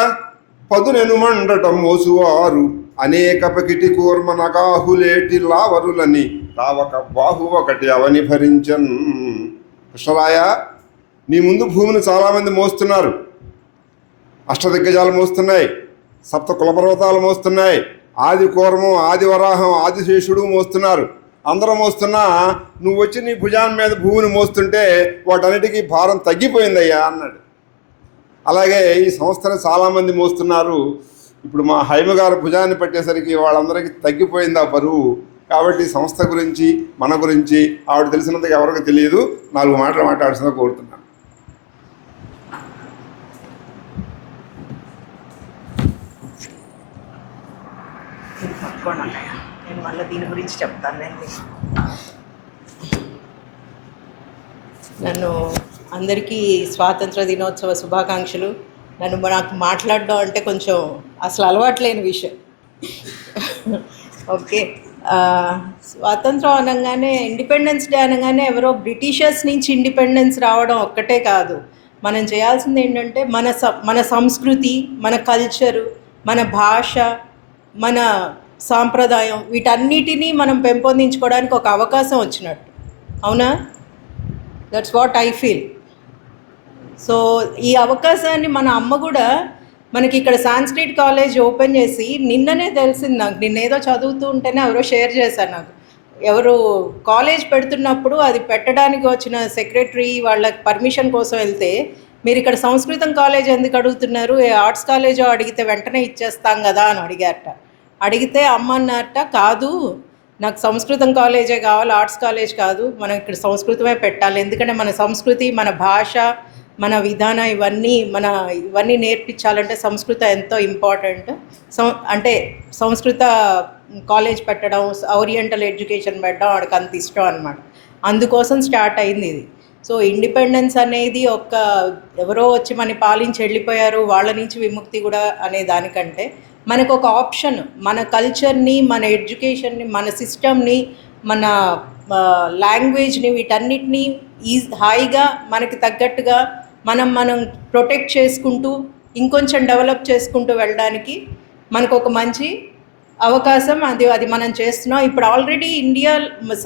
పదునెను మండటం మోసువారు అనేక పకిటి కూర్మ నగాహులేటి లావరులని రావక బాహు ఒకటి అవని భరించన్. కృష్ణరాయ, నీ ముందు భూమిని చాలామంది మోస్తున్నారు. అష్టదిగ్గజాలు మోస్తున్నాయి, సప్త కులపర్వతాలు మోస్తున్నాయి, ఆది కూర్మం, ఆది వరాహం, ఆదిశేషుడు మోస్తున్నారు. అందరూ మోస్తున్నా నువ్వు వచ్చి నీ భుజాన్ మీద భూమిని మోస్తుంటే వాటన్నిటికీ భారం తగ్గిపోయిందయ్యా అన్నాడు. అలాగే ఈ సంస్థను చాలామంది మోస్తున్నారు. ఇప్పుడు మా హైమ గారు భుజాన్ని పట్టేసరికి వాళ్ళందరికీ తగ్గిపోయింది ఆ బరువు. కాబట్టి సంస్థ గురించి, మన గురించి ఆవిడ తెలిసినంతగా ఎవరికి తెలియదు. 4 మాటలు మాట్లాడాల్సిందో కోరుతున్నాను. నేను మళ్ళీ దీని గురించి చెప్తాను. నన్ను అందరికీ స్వాతంత్ర దినోత్సవ శుభాకాంక్షలు. నాకు మాట్లాడడం అంటే కొంచెం అసలు అలవాట్లేని విషయం. ఓకే, స్వాతంత్రం అనగానే, ఇండిపెండెన్స్ డే అనగానే ఎవరో బ్రిటిషర్స్ నుంచి ఇండిపెండెన్స్ రావడం ఒక్కటే కాదు, మనం చేయాల్సింది ఏంటంటే మన సంస్కృతి, మన కల్చరు, మన భాష, మన సాంప్రదాయం వీటన్నిటినీ మనం పెంపొందించుకోవడానికి ఒక అవకాశం వచ్చినట్టు. అవునా? That's what I feel. So ఈ అవకాశాన్ని మన అమ్మ కూడా మనకి ఇక్కడ సాంస్క్రిట్ కాలేజ్ ఓపెన్ చేసి, నిన్ననే తెలిసింది నాకు, నిన్నేదో చదువుతూ ఉంటేనే ఎవరో షేర్ చేశారు నాకు, ఎవరు కాలేజ్ పెడుతున్నప్పుడు అది పెట్టడానికి వచ్చిన సెక్రటరీ వాళ్ళ పర్మిషన్ కోసం వెళ్తే, మీరు ఇక్కడ సంస్కృతం కాలేజ్ ఎందుకు అడుగుతున్నారు, ఆర్ట్స్ కాలేజో అడిగితే వెంటనే ఇచ్చేస్తాం కదా అని అడిగారట. అడిగితే అమ్మ అన్నారట, కాదు నాకు సంస్కృతం కాలేజే కావాలి, ఆర్ట్స్ కాలేజ్ కాదు, మనం ఇక్కడ సంస్కృతమే పెట్టాలి, ఎందుకంటే మన సంస్కృతి, మన భాష, మన విధానం ఇవన్నీ నేర్పించాలంటే సంస్కృతం ఎంతో ఇంపార్టెంట్. అంటే సంస్కృత కాలేజ్ పెట్టడం, ఓరియంటల్ ఎడ్యుకేషన్ పెట్టడం వాడికి అంత ఇష్టం అనమాట. అందుకోసం స్టార్ట్ అయింది ఇది. సో ఇండిపెండెన్స్ అనేది ఎవరో వచ్చి మన పాలించి వెళ్ళిపోయారు వాళ్ళ నుంచి విముక్తి కూడా అనే దానికంటే మనకు ఒక ఆప్షన్, మన కల్చర్ని, మన ఎడ్యుకేషన్ని, మన సిస్టమ్ని, మన లాంగ్వేజ్ని, వీటన్నిటినీ హాయిగా మనకి తగ్గట్టుగా మనం ప్రొటెక్ట్ చేసుకుంటూ ఇంకొంచెం డెవలప్ చేసుకుంటూ వెళ్ళడానికి మనకు ఒక మంచి అవకాశం అది మనం చేస్తున్నాం. ఇప్పుడు ఆల్రెడీ ఇండియా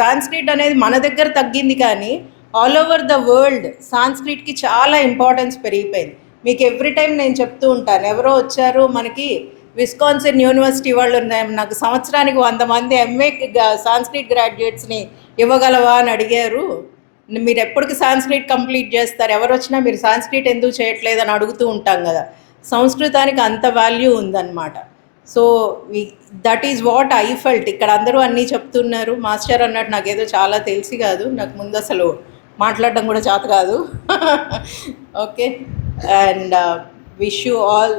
సాంస్క్రిట్ అనేది మన దగ్గర తగ్గింది, కానీ ఆల్ ఓవర్ ద వరల్డ్ సాంస్క్రిట్కి చాలా ఇంపార్టెన్స్ పెరిగిపోయింది. మీకు ఎవ్రీ టైం నేను చెప్తూ ఉంటాను, ఎవరో వచ్చారు మనకి విస్కాన్సిన్ యూనివర్సిటీ వాళ్ళు నాకు సంవత్సరానికి 100 మంది ఎంఏ సాంస్క్రిట్ గ్రాడ్యుయేట్స్ని ఇవ్వగలవా అని అడిగారు. మీరు ఎప్పటికి సాంస్క్రిట్ కంప్లీట్ చేస్తారు, ఎవరు వచ్చినా మీరు సాంస్క్రిట్ ఎందుకు చేయట్లేదని అడుగుతూ ఉంటాం కదా. సంస్కృతానికి అంత వాల్యూ ఉందన్నమాట. So that is what I felt. ఇక్కడ అందరూ అన్నీ చెప్తున్నారు, మాస్టర్ అన్నట్టు నాకేదో చాలా తెలిసి కాదు, నాకు ముందు అసలు మాట్లాడడం కూడా చేత కాదు. Okay, and wish you all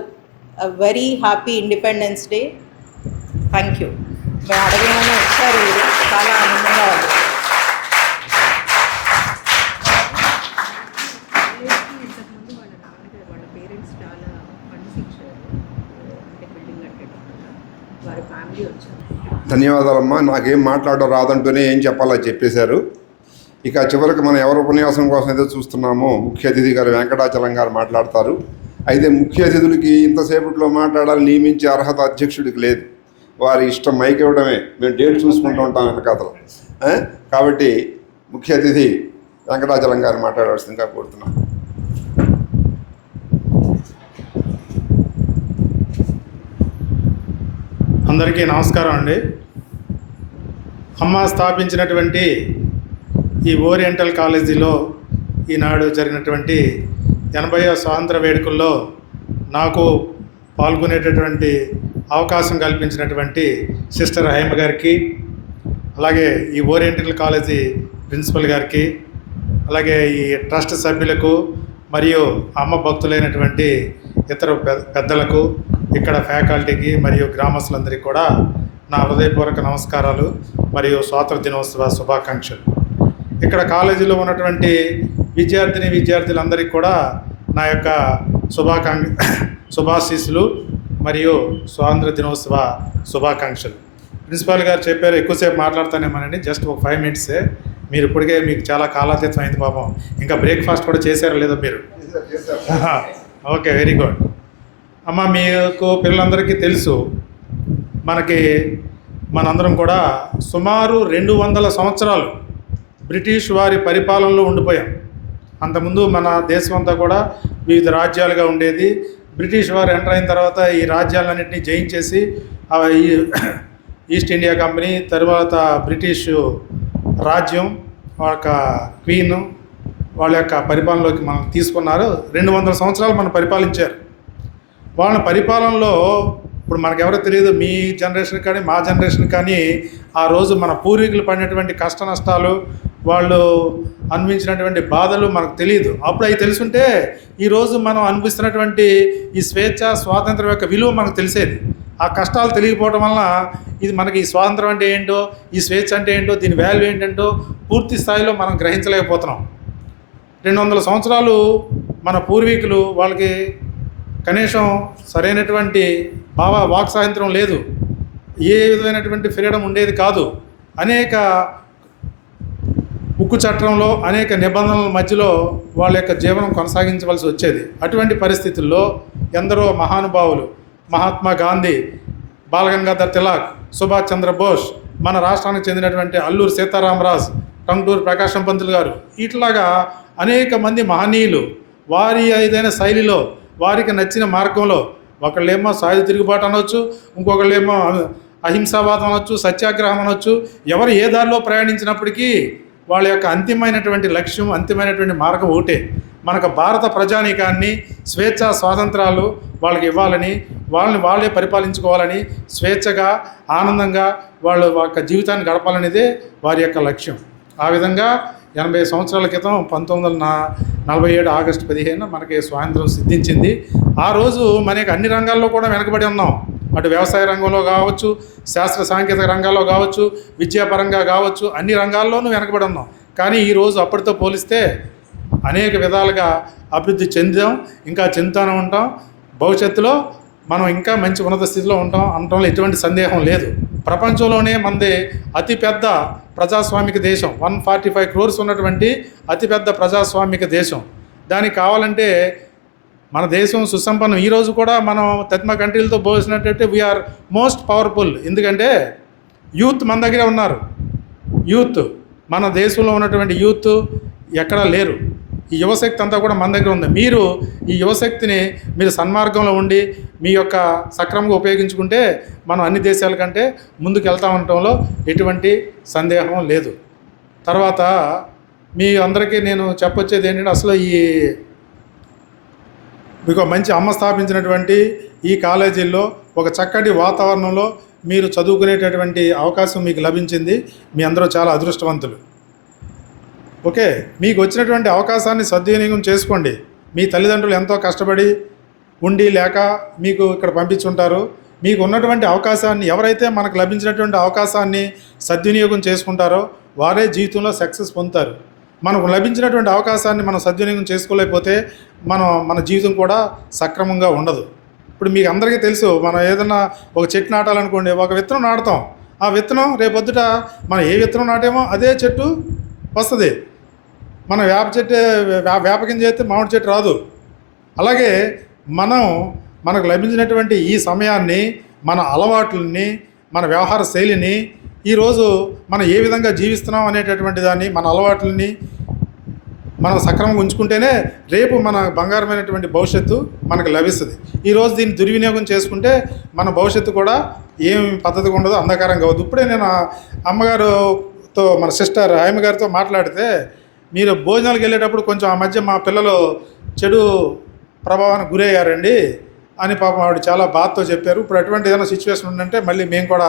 a very happy Independence Day. Thank you. मैं అడగగానే వచ్చారు, చాలా ఆనందంగా ఉంది. వాళ్ళ పేరెంట్స్ చాలా ఫండ్స్ ఇచ్చారు, అంటే బిల్డింగ్ కట్టేటప్పుడు వారి ఫ్యామిలీ వచ్చారు. ధన్యవాదాలమ్మా. నాకేం మాట్లాడడం రాదంటూనే ఏం చెప్పాలో చెప్పేశారు. ఇక చివరికి మనం ఎవరి ఉపన్యాసం కోసం ఏదో చూస్తున్నామో ముఖ్య అతిథి గారు వెంకటాచలం గారు మాట్లాడతారు. అయితే ముఖ్య అతిథులకి ఇంతసేపట్లో మాట్లాడాలని నియమించే అర్హత అధ్యక్షుడికి లేదు, వారి ఇష్టం మైక్ ఇవ్వడమే. మేము డేట్ చూసుకుంటూ ఉంటాం వెనకాతలు. కాబట్టి ముఖ్య అతిథి వెంకటాచలం గారు మాట్లాడాల్సిందిగా కోరుతున్నాం. అందరికీ నమస్కారం అండి. అమ్మ స్థాపించినటువంటి ఈ ఓరియంటల్ కాలేజీలో ఈనాడు జరిగినటువంటి 80వ స్వాతంత్ర వేడుకల్లో నాకు పాల్గొనేటటువంటి అవకాశం కల్పించినటువంటి సిస్టర్ హైమ గారికి, అలాగే ఈ ఓరియంటల్ కాలేజీ ప్రిన్సిపల్ గారికి, అలాగే ఈ ట్రస్ట్ సభ్యులకు మరియు అమ్మ భక్తులైనటువంటి ఇతర పెద్దలకు, ఇక్కడ ఫ్యాకల్టీకి మరియు గ్రామస్తులందరికీ కూడా నా హృదయపూర్వక నమస్కారాలు మరియు స్వాతంత్ర దినోత్సవ శుభాకాంక్షలు. ఇక్కడ కాలేజీలో ఉన్నటువంటి విద్యార్థులందరికీ కూడా నా యొక్క శుభాశీస్సులు మరియు స్వాతంత్ర దినోత్సవ శుభాకాంక్షలు. ప్రిన్సిపాల్ గారు చెప్పారు ఎక్కువసేపు మాట్లాడతానేమోనని, జస్ట్ ఒక 5 మినిట్సే. మీరు ఇప్పటికే మీకు చాలా కాలాతీతం అయింది పాపం. ఇంకా బ్రేక్ఫాస్ట్ కూడా చేశారో లేదో మీరు? Okay, very good. అమ్మ, మీకు పిల్లలందరికీ తెలుసు, మనందరం కూడా సుమారు 200 సంవత్సరాలు బ్రిటిష్ వారి పరిపాలనలో ఉండిపోయాం. అంతకుముందు మన దేశం అంతా కూడా వివిధ రాజ్యాలుగా ఉండేది. బ్రిటిష్ వారు ఎంటర్ అయిన తర్వాత ఈ రాజ్యాలన్నింటినీ జయించేసి ఈస్ట్ ఇండియా కంపెనీ, తర్వాత బ్రిటిష్ రాజ్యం వాళ్ళ యొక్క క్వీను వాళ్ళ యొక్క పరిపాలనలోకి మనం తీసుకున్నారు. 200 సంవత్సరాలు మనం పరిపాలించారు. వాళ్ళ పరిపాలనలో ఇప్పుడు మనకెవరో తెలియదు, మీ జనరేషన్ కానీ మా జనరేషన్ కానీ ఆ రోజు మన పూర్వీకులు పడినటువంటి కష్ట నష్టాలు, వాళ్ళు అనుభవించినటువంటి బాధలు మనకు తెలియదు. అప్పుడు అవి తెలుసుంటే ఈరోజు మనం అనిపిస్తున్నటువంటి ఈ స్వేచ్ఛ స్వాతంత్రం యొక్క విలువ మనకు తెలిసేది. ఆ కష్టాలు తెలియకపోవడం వలన ఇది మనకి ఈ స్వాతంత్రం అంటే ఏంటో, ఈ స్వేచ్ఛ అంటే ఏంటో, దీని వాల్యూ ఏంటంటో పూర్తి స్థాయిలో మనం గ్రహించలేకపోతున్నాం. 200 సంవత్సరాలు మన పూర్వీకులు, వాళ్ళకి కనీసం సరైనటువంటి వాక్ స్వాతంత్రం లేదు, ఏ విధమైనటువంటి ఫ్రీడమ్ ఉండేది కాదు. అనేక ఉక్కు చట్టంలో అనేక నిబంధనల మధ్యలో వాళ్ళ యొక్క జీవనం కొనసాగించవలసి వచ్చేది. అటువంటి పరిస్థితుల్లో ఎందరో మహానుభావులు, మహాత్మా గాంధీ, బాలగంగాధర్ తిలక్, సుభాష్ చంద్రబోస్, మన రాష్ట్రానికి చెందినటువంటి అల్లూరు సీతారామరాజు, టంగుటూరు ప్రకాశం పంతులు గారు, ఇట్లాగా అనేక మంది మహనీయులు వారి ఏదైన శైలిలో వారికి నచ్చిన మార్గంలో, ఒకళ్ళేమో సాయుధ తిరుగుబాటు అనవచ్చు, ఇంకొకళ్ళేమో అహింసావాదం అనవచ్చు, సత్యాగ్రహం అనవచ్చు, ఎవరు ఏ దారిలో ప్రయాణించినప్పటికీ వాళ్ళ యొక్క అంతిమైనటువంటి లక్ష్యం, అంతిమైనటువంటి మార్గం ఒకటే, మనకు భారత ప్రజానీకాన్ని స్వేచ్ఛ స్వాతంత్రాలు వాళ్ళకి ఇవ్వాలని, వాళ్ళని వాళ్ళే పరిపాలించుకోవాలని, స్వేచ్ఛగా ఆనందంగా వాళ్ళ యొక్క జీవితాన్ని గడపాలనేదే వారి యొక్క లక్ష్యం. ఆ విధంగా 80 సంవత్సరాల క్రితం 1947 ఆగస్టు 15 మనకి స్వాతంత్రం సిద్ధించింది. ఆ రోజు మనకి అన్ని రంగాల్లో కూడా వెనకబడి ఉన్నాం. అటు వ్యవసాయ రంగంలో కావచ్చు, శాస్త్ర సాంకేతిక రంగాల్లో కావచ్చు, విద్యాపరంగా కావచ్చు, అన్ని రంగాల్లోనూ వెనకబడి ఉన్నాం. కానీ ఈరోజు అప్పటితో పోలిస్తే అనేక విధాలుగా అభివృద్ధి చెందాం, ఇంకా చెందుతూనే ఉంటాం. భవిష్యత్తులో మనం ఇంకా మంచి ఉన్నత స్థితిలో ఉంటాం అనడంలో ఎటువంటి సందేహం లేదు. ప్రపంచంలోనే మనది అతిపెద్ద ప్రజాస్వామిక దేశం, 145 crores ఉన్నటువంటి అతిపెద్ద ప్రజాస్వామిక దేశం. దానికి కావాలంటే మన దేశం సుసంపన్నం. ఈరోజు కూడా మనం తత్మ కంట్రీలతో పోల్చినట్టయితే వీఆర్ మోస్ట్ పవర్ఫుల్. ఎందుకంటే యూత్ మన దగ్గరే ఉన్నారు. యూత్, మన దేశంలో ఉన్నటువంటి యూత్ ఎక్కడా లేరు. ఈ యువశక్తి అంతా కూడా మన దగ్గర ఉంది. మీరు ఈ యువశక్తిని మీరు సన్మార్గంలో ఉండి మీ యొక్క సక్రమంగా ఉపయోగించుకుంటే మనం అన్ని దేశాల కంటే ముందుకు వెళ్తా ఉండటంలో ఎటువంటి సందేహం లేదు. తర్వాత మీ అందరికీ నేను చెప్పొచ్చేది ఏంటంటే, అసలు మీకు మంచి అమ్మ స్థాపించినటువంటి ఈ కాలేజీల్లో ఒక చక్కటి వాతావరణంలో మీరు చదువుకునేటటువంటి అవకాశం మీకు లభించింది. మీ అందరూ చాలా అదృష్టవంతులు. ఓకే, మీకు వచ్చినటువంటి అవకాశాన్ని సద్వినియోగం చేసుకోండి. మీ తల్లిదండ్రులు ఎంతో కష్టపడి ఉండి లేక మీకు ఇక్కడ పంపించుంటారు. మీకు ఉన్నటువంటి అవకాశాన్ని, ఎవరైతే మనకు లభించినటువంటి అవకాశాన్ని సద్వినియోగం చేసుకుంటారో వారే జీవితంలో సక్సెస్ పొందుతారు. మనకు లభించినటువంటి అవకాశాన్ని మనం సద్వినియోగం చేసుకోలేకపోతే మన జీవితం కూడా సక్రమంగా ఉండదు. ఇప్పుడు మీకు అందరికీ తెలుసు, మనం ఏదన్నా ఒక చెట్టు నాటాలనుకోండి, ఒక విత్తనం నాటుతాం. ఆ విత్తనం రేపొద్దుట మనం ఏ విత్తనం నాటేమో అదే చెట్టు వస్తుంది. మనం వేప కింద చేస్తే మామిడి చెట్టు రాదు. అలాగే మనకు లభించినటువంటి ఈ సమయాన్ని, మన అలవాట్లని, మన వ్యవహార శైలిని, ఈరోజు మనం ఏ విధంగా జీవిస్తున్నాం అనేటటువంటి దాన్ని, మన అలవాట్లని మనం సక్రమంగా ఉంచుకుంటేనే రేపు మన బంగారమైనటువంటి భవిష్యత్తు మనకు లభిస్తుంది. ఈరోజు దీన్ని దుర్వినియోగం చేసుకుంటే మన భవిష్యత్తు కూడా ఏం పద్ధతిగా ఉండదు, అంధకారంగా అవుతుంది. ఇప్పుడే నేను అమ్మగారుతో, మన సిస్టర్ ఆయమ్మ గారితో మాట్లాడితే, మీరు భోజనాలకు వెళ్ళేటప్పుడు కొంచెం ఆ మధ్య మా పిల్లలు చెడు ప్రభావానికి గురయ్యారండి అని పాపం ఆవిడ చాలా బాధతో చెప్పారు. ఇప్పుడు అటువంటి ఏదైనా సిచ్యువేషన్ ఉందంటే మళ్ళీ మేము కూడా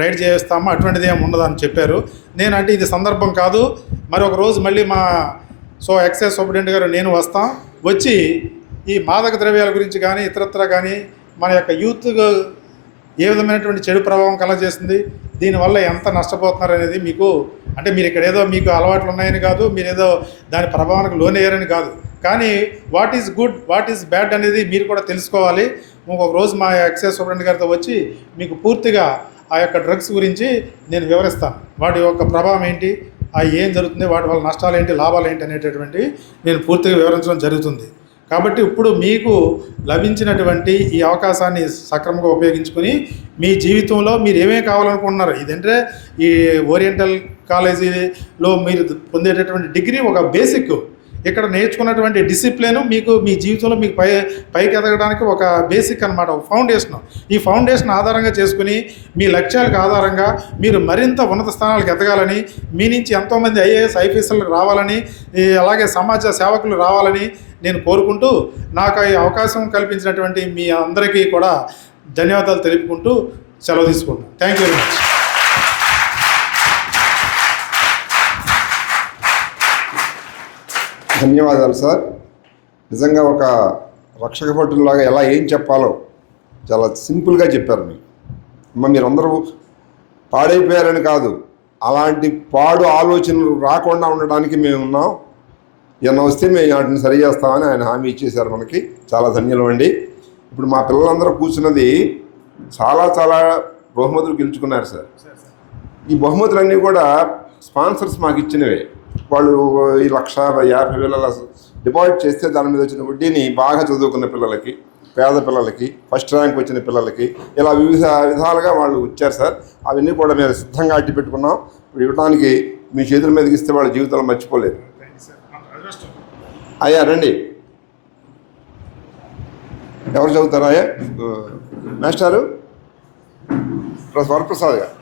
రైడ్ చేస్తాము, అటువంటిది ఏమి ఉండదు అని చెప్పారు. నేనంటే ఇది సందర్భం కాదు, మరొక రోజు మళ్ళీ మా ఎక్సైజ్ సూపరింటెండెంట్ గారు నేను వచ్చి ఈ మాదక ద్రవ్యాల గురించి కానీ ఇతరత్ర కానీ మన యొక్క యూత్ ఏ విధమైనటువంటి చెడు ప్రభావం కలగజేస్తుంది, దీనివల్ల ఎంత నష్టపోతున్నారు అనేది మీకు, అంటే మీరు ఇక్కడ ఏదో మీకు అలవాట్లు ఉన్నాయని కాదు, మీరు ఏదో దాని ప్రభావానికి లోనయ్యారని కాదు, కానీ what is good, what is bad అనేది మీరు కూడా తెలుసుకోవాలి. ఇంకొక రోజు మా ఎక్సైజ్ సూపరింటెండెంట్ గారితో వచ్చి మీకు పూర్తిగా ఆ యొక్క డ్రగ్స్ గురించి నేను వివరిస్తాను. వాటి యొక్క ప్రభావం ఏంటి, ఏం జరుగుతుంది, వాటి వల్ల నష్టాలు ఏంటి, లాభాలు ఏంటి అనేటటువంటివి నేను పూర్తిగా వివరించడం జరుగుతుంది. కాబట్టి ఇప్పుడు మీకు లభించినటువంటి ఈ అవకాశాన్ని సక్రమంగా ఉపయోగించుకొని మీ జీవితంలో మీరు ఏమేమి కావాలనుకుంటున్నారు, ఇదంటే ఈ ఓరియంటల్ కాలేజీలో మీరు పొందేటటువంటి డిగ్రీ ఒక బేసిక్. ఇక్కడ నేర్చుకున్నటువంటి డిసిప్లిన్ మీకు మీ జీవితంలో మీకు పైకి ఎదగడానికి ఒక బేసిక్ అనమాట, ఒక ఫౌండేషన్. ఈ ఫౌండేషన్ ఆధారంగా చేసుకుని మీ లక్ష్యాలకు ఆధారంగా మీరు మరింత ఉన్నత స్థానాలకు ఎదగాలని, మీ నుంచి ఎంతోమంది ఐఏఎస్ ఐపీఎస్లకు రావాలని, అలాగే సమాజ సేవకులు రావాలని నేను కోరుకుంటూ, నాకు ఈ అవకాశం కల్పించినటువంటి మీ అందరికీ కూడా ధన్యవాదాలు తెలుపుకుంటూ సెలవు తీసుకుంటాను. Thank you very much. ధన్యవాదాలు సార్. నిజంగా ఒక రక్షక భటుల్లాగా ఎలా ఏం చెప్పాలో చాలా సింపుల్గా చెప్పారు మీరు. మీరందరూ పాడైపోయారని కాదు, అలాంటి పాడు ఆలోచనలు రాకుండా ఉండడానికి మేము ఉన్నాం. ఏమన్నా వస్తే మేము వాటిని సరి చేస్తామని ఆయన హామీ ఇచ్చేశారు మనకి. చాలా ధన్యవాదాలండి. ఇప్పుడు మా పిల్లలందరూ కూర్చున్నది చాలా చాలా బహుమతులు గెలుచుకున్నారు సార్. ఈ బహుమతులన్నీ కూడా స్పాన్సర్స్ మాకు ఇచ్చినవే. వాళ్ళు ఈ 1,50,000 డిపాజిట్ చేస్తే దాని మీద వచ్చిన వడ్డీని బాగా చదువుకున్న పిల్లలకి, పేద పిల్లలకి, ఫస్ట్ ర్యాంక్ వచ్చిన పిల్లలకి ఇలా వివిధ విధాలుగా వాళ్ళు ఇచ్చారు సార్. అవన్నీ కూడా మేము సిద్ధంగా అడ్డు పెట్టుకున్నాం. ఇప్పుడు ఇవ్వడానికి మీ చేతుల మీదకి ఇస్తే వాళ్ళ జీవితంలో మర్చిపోలేదు. అయ్యా రండి, ఎవరు చదువుతారా? అయ్యా మాస్టారు వరప్రసాద్ గారు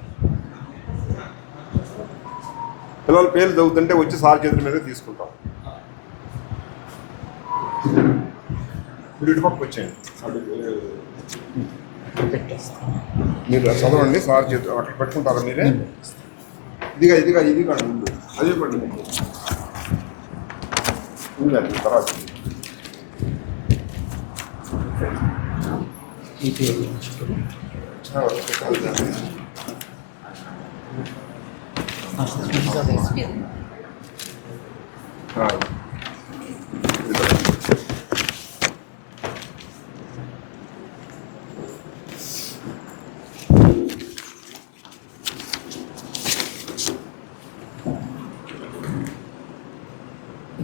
పిల్లల పేర్లు చదువుతుంటే వచ్చి సార్ చేతుల మీద తీసుకుంటాం. మీరు ఇటు పక్కకు వచ్చేయండి, మీరు చదవండి. సార్ చేతులు అక్కడ పెట్టుకుంటారా మీరే? ఇదిగా ముందు అదే పండి తర్వాత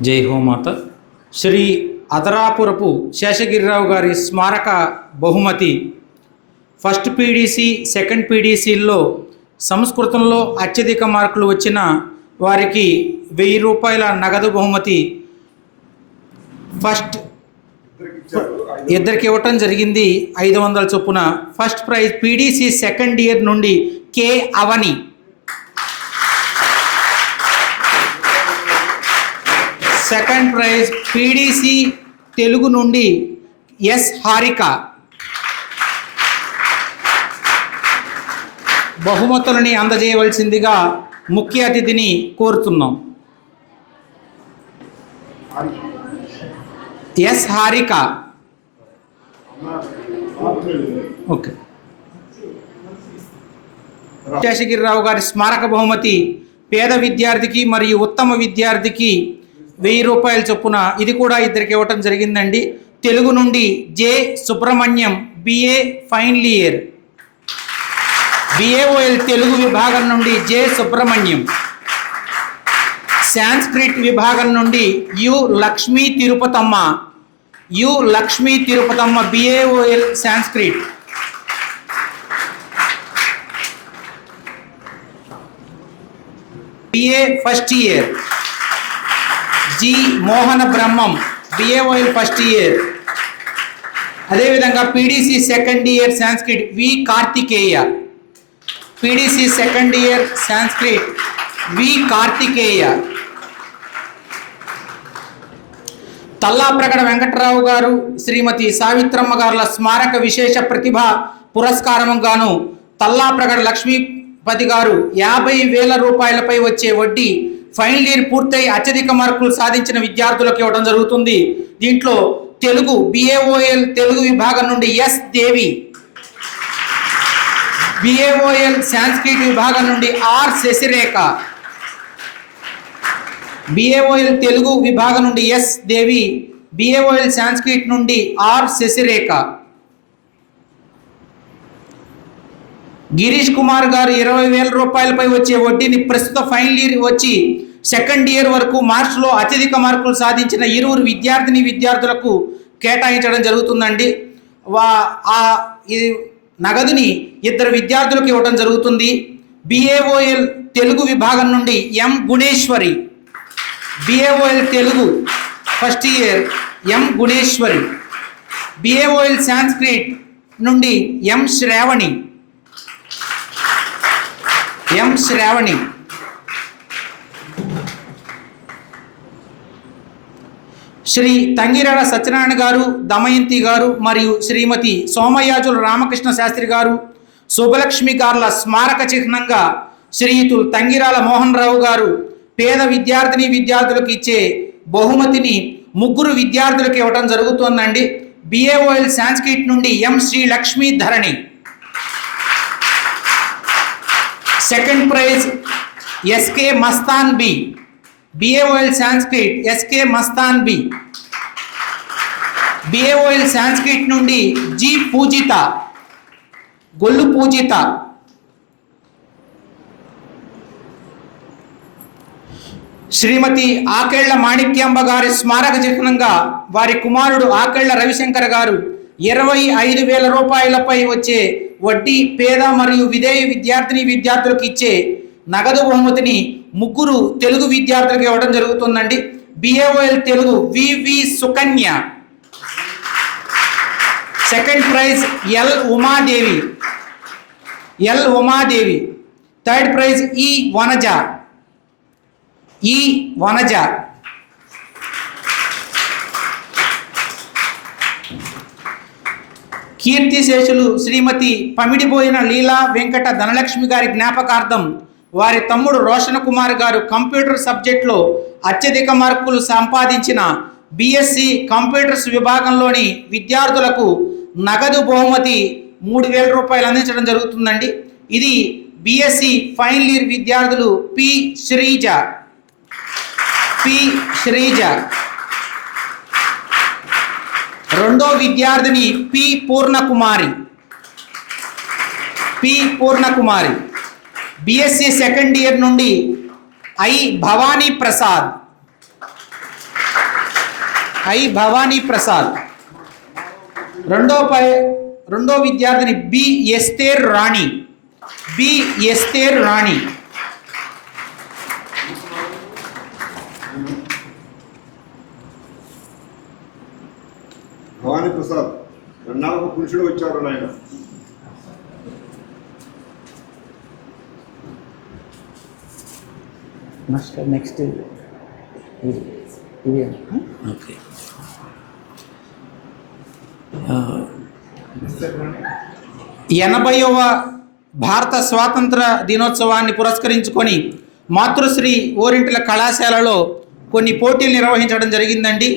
జై హోమాత. శ్రీ అదరాపురపు శేషగిరిరావు గారి స్మారక బహుమతి ఫస్ట్ పీడీసీ, సెకండ్ పీడీసీల్లో సంస్కృతంలో అత్యధిక మార్కులు వచ్చిన వారికి 1000 రూపాయల నగదు బహుమతి ఫస్ట్ ఇద్దరికి ఇవ్వటం జరిగింది. 500 చొప్పున. First prize PDC second year నుండి కె అవని, సెకండ్ ప్రైజ్ పీడీసీ తెలుగు నుండి ఎస్ హారిక. బహుమతులని అందజేయవలసిందిగా ముఖ్య అతిథిని కోరుతున్నాం. ఎస్ హారిక. ఓకే. శేషగిరిరావు గారి స్మారక బహుమతి పేద విద్యార్థికి మరియు ఉత్తమ విద్యార్థికి 1000 రూపాయల చొప్పున, ఇది కూడా ఇద్దరికి ఇవ్వటం జరిగిందండి. తెలుగు నుండి J Subrahmanyam, BA final year. BAOL Telugu విభాగం నుండి జె సుబ్రహ్మణ్యం. సాంస్క్రిట్ విభాగం నుండి U Lakshmi Tirupatamma, BAOL Sanskrit. BA first year G Mohana Brahmam, BAOL first year. అదేవిధంగా PDC second year Sanskrit V Karthikeya, PDC second year Sanskrit V Karthikeya. Tallapragada Venkatarao garu, Srimati Savitramma గారుల స్మారక విశేష ప్రతిభ పురస్కారం గాను తల్లాప్రగడ లక్ష్మీపతి గారు 50,000 రూపాయలపై వచ్చే వడ్డీ ఫైనల్ ఇయర్ పూర్తయి అత్యధిక మార్కులు సాధించిన విద్యార్థులకు ఇవ్వడం జరుగుతుంది. దీంట్లో తెలుగు బిఏఓఎల్ తెలుగు విభాగం నుండి ఎస్ దేవి, బిఏఓఎల్ సాంస్క్రిట్ విభాగం నుండి ఆర్ శశిరేఖ, బిఏఓఎల్ తెలుగు విభాగం నుండి ఎస్ దేవి, బిఏఓఎల్ సాంస్క్రిట్ నుండి ఆర్ శశిరేఖ. గిరీష్ కుమార్ గారు 20,000 రూపాయలపై వచ్చే వడ్డీని ప్రస్తుత ఫైనల్ ఇయర్ వచ్చి సెకండ్ ఇయర్ వరకు మార్క్స్లో అత్యధిక మార్కులు సాధించిన 20 విద్యార్థులకు కేటాయించడం జరుగుతుందండి. ఈ నగదుని 2 విద్యార్థులకు ఇవ్వడం జరుగుతుంది. బిఏఓఎల్ తెలుగు విభాగం నుండి ఎం గుణేశ్వరి, బిఏఓఎల్ తెలుగు ఫస్ట్ ఇయర్ ఎం గుణేశ్వరి. బిఏఓఎల్ సాంస్క్రిట్ నుండి ఎం శ్రావణి. శ్రీ తంగిరాల సత్యనారాయణ గారు, దమయంతి గారు మరియు శ్రీమతి సోమయాజుల రామకృష్ణ శాస్త్రి గారు, శుభలక్ష్మి గారుల స్మారక చిహ్నంగా శ్రీయుతులు తంగిరాల మోహన్ రావు గారు పేద విద్యార్థులకు ఇచ్చే బహుమతిని 3 విద్యార్థులకు ఇవ్వడం జరుగుతోందండి. బిఏఓఎల్ సాంస్క్రిట్ నుండి M Sri Lakshmi Dharani. Second prize SK Mastan B, BAOL Sanskrit SK Mastan B. BAOL Sanskrit నుండి జి పూజిత, గొల్లు పూజిత. శ్రీమతి ఆకేళ్ల మాణిక్యాంబ గారి స్మారక చిహ్నంగా వారి కుమారుడు ఆకేళ్ల రవిశంకర్ గారు 25,000 రూపాయలపై వచ్చే వడ్డీ పేద మరియు విదేయ విద్యార్థులకు ఇచ్చే నగదు బహుమతిని 3 తెలుగు విద్యార్థులకు ఇవ్వడం జరుగుతుందండి. BAOL Telugu VV Sukanya. Second prize L Umadevi. Third prize E Vanaja. కీర్తిశేషులు శ్రీమతి పమిడిపోయిన లీలా వెంకట ధనలక్ష్మి గారి జ్ఞాపకార్థం వారి తమ్ముడు రోషన్ కుమార్ గారు కంప్యూటర్ సబ్జెక్టులో అత్యధిక మార్కులు సంపాదించిన BSc కంప్యూటర్స్ విభాగంలోని విద్యార్థులకు నగదు బహుమతి 3,000 రూపాయలు అందించడం జరుగుతుందండి. ఇది BSc ఫైనల్ ఇయర్ విద్యార్థులు పి శ్రీజ. రెండో విద్యార్థిని P Purnakumari. BSc second year నుండి ఐ భవానీ ప్రసాద్. రెండో విద్యార్థిని బి ఎస్తేర్ రాణి. భవానీ ప్రసాద్ 2 పురుషుడు వచ్చారు నాయన. Next okay. 80వ భారత స్వాతంత్ర దినోత్సవాన్ని పురస్కరించుకొని మాతృశ్రీ ఓరింటల కళాశాలలో కొన్ని పోటీలు నిర్వహించడం జరిగిందండి.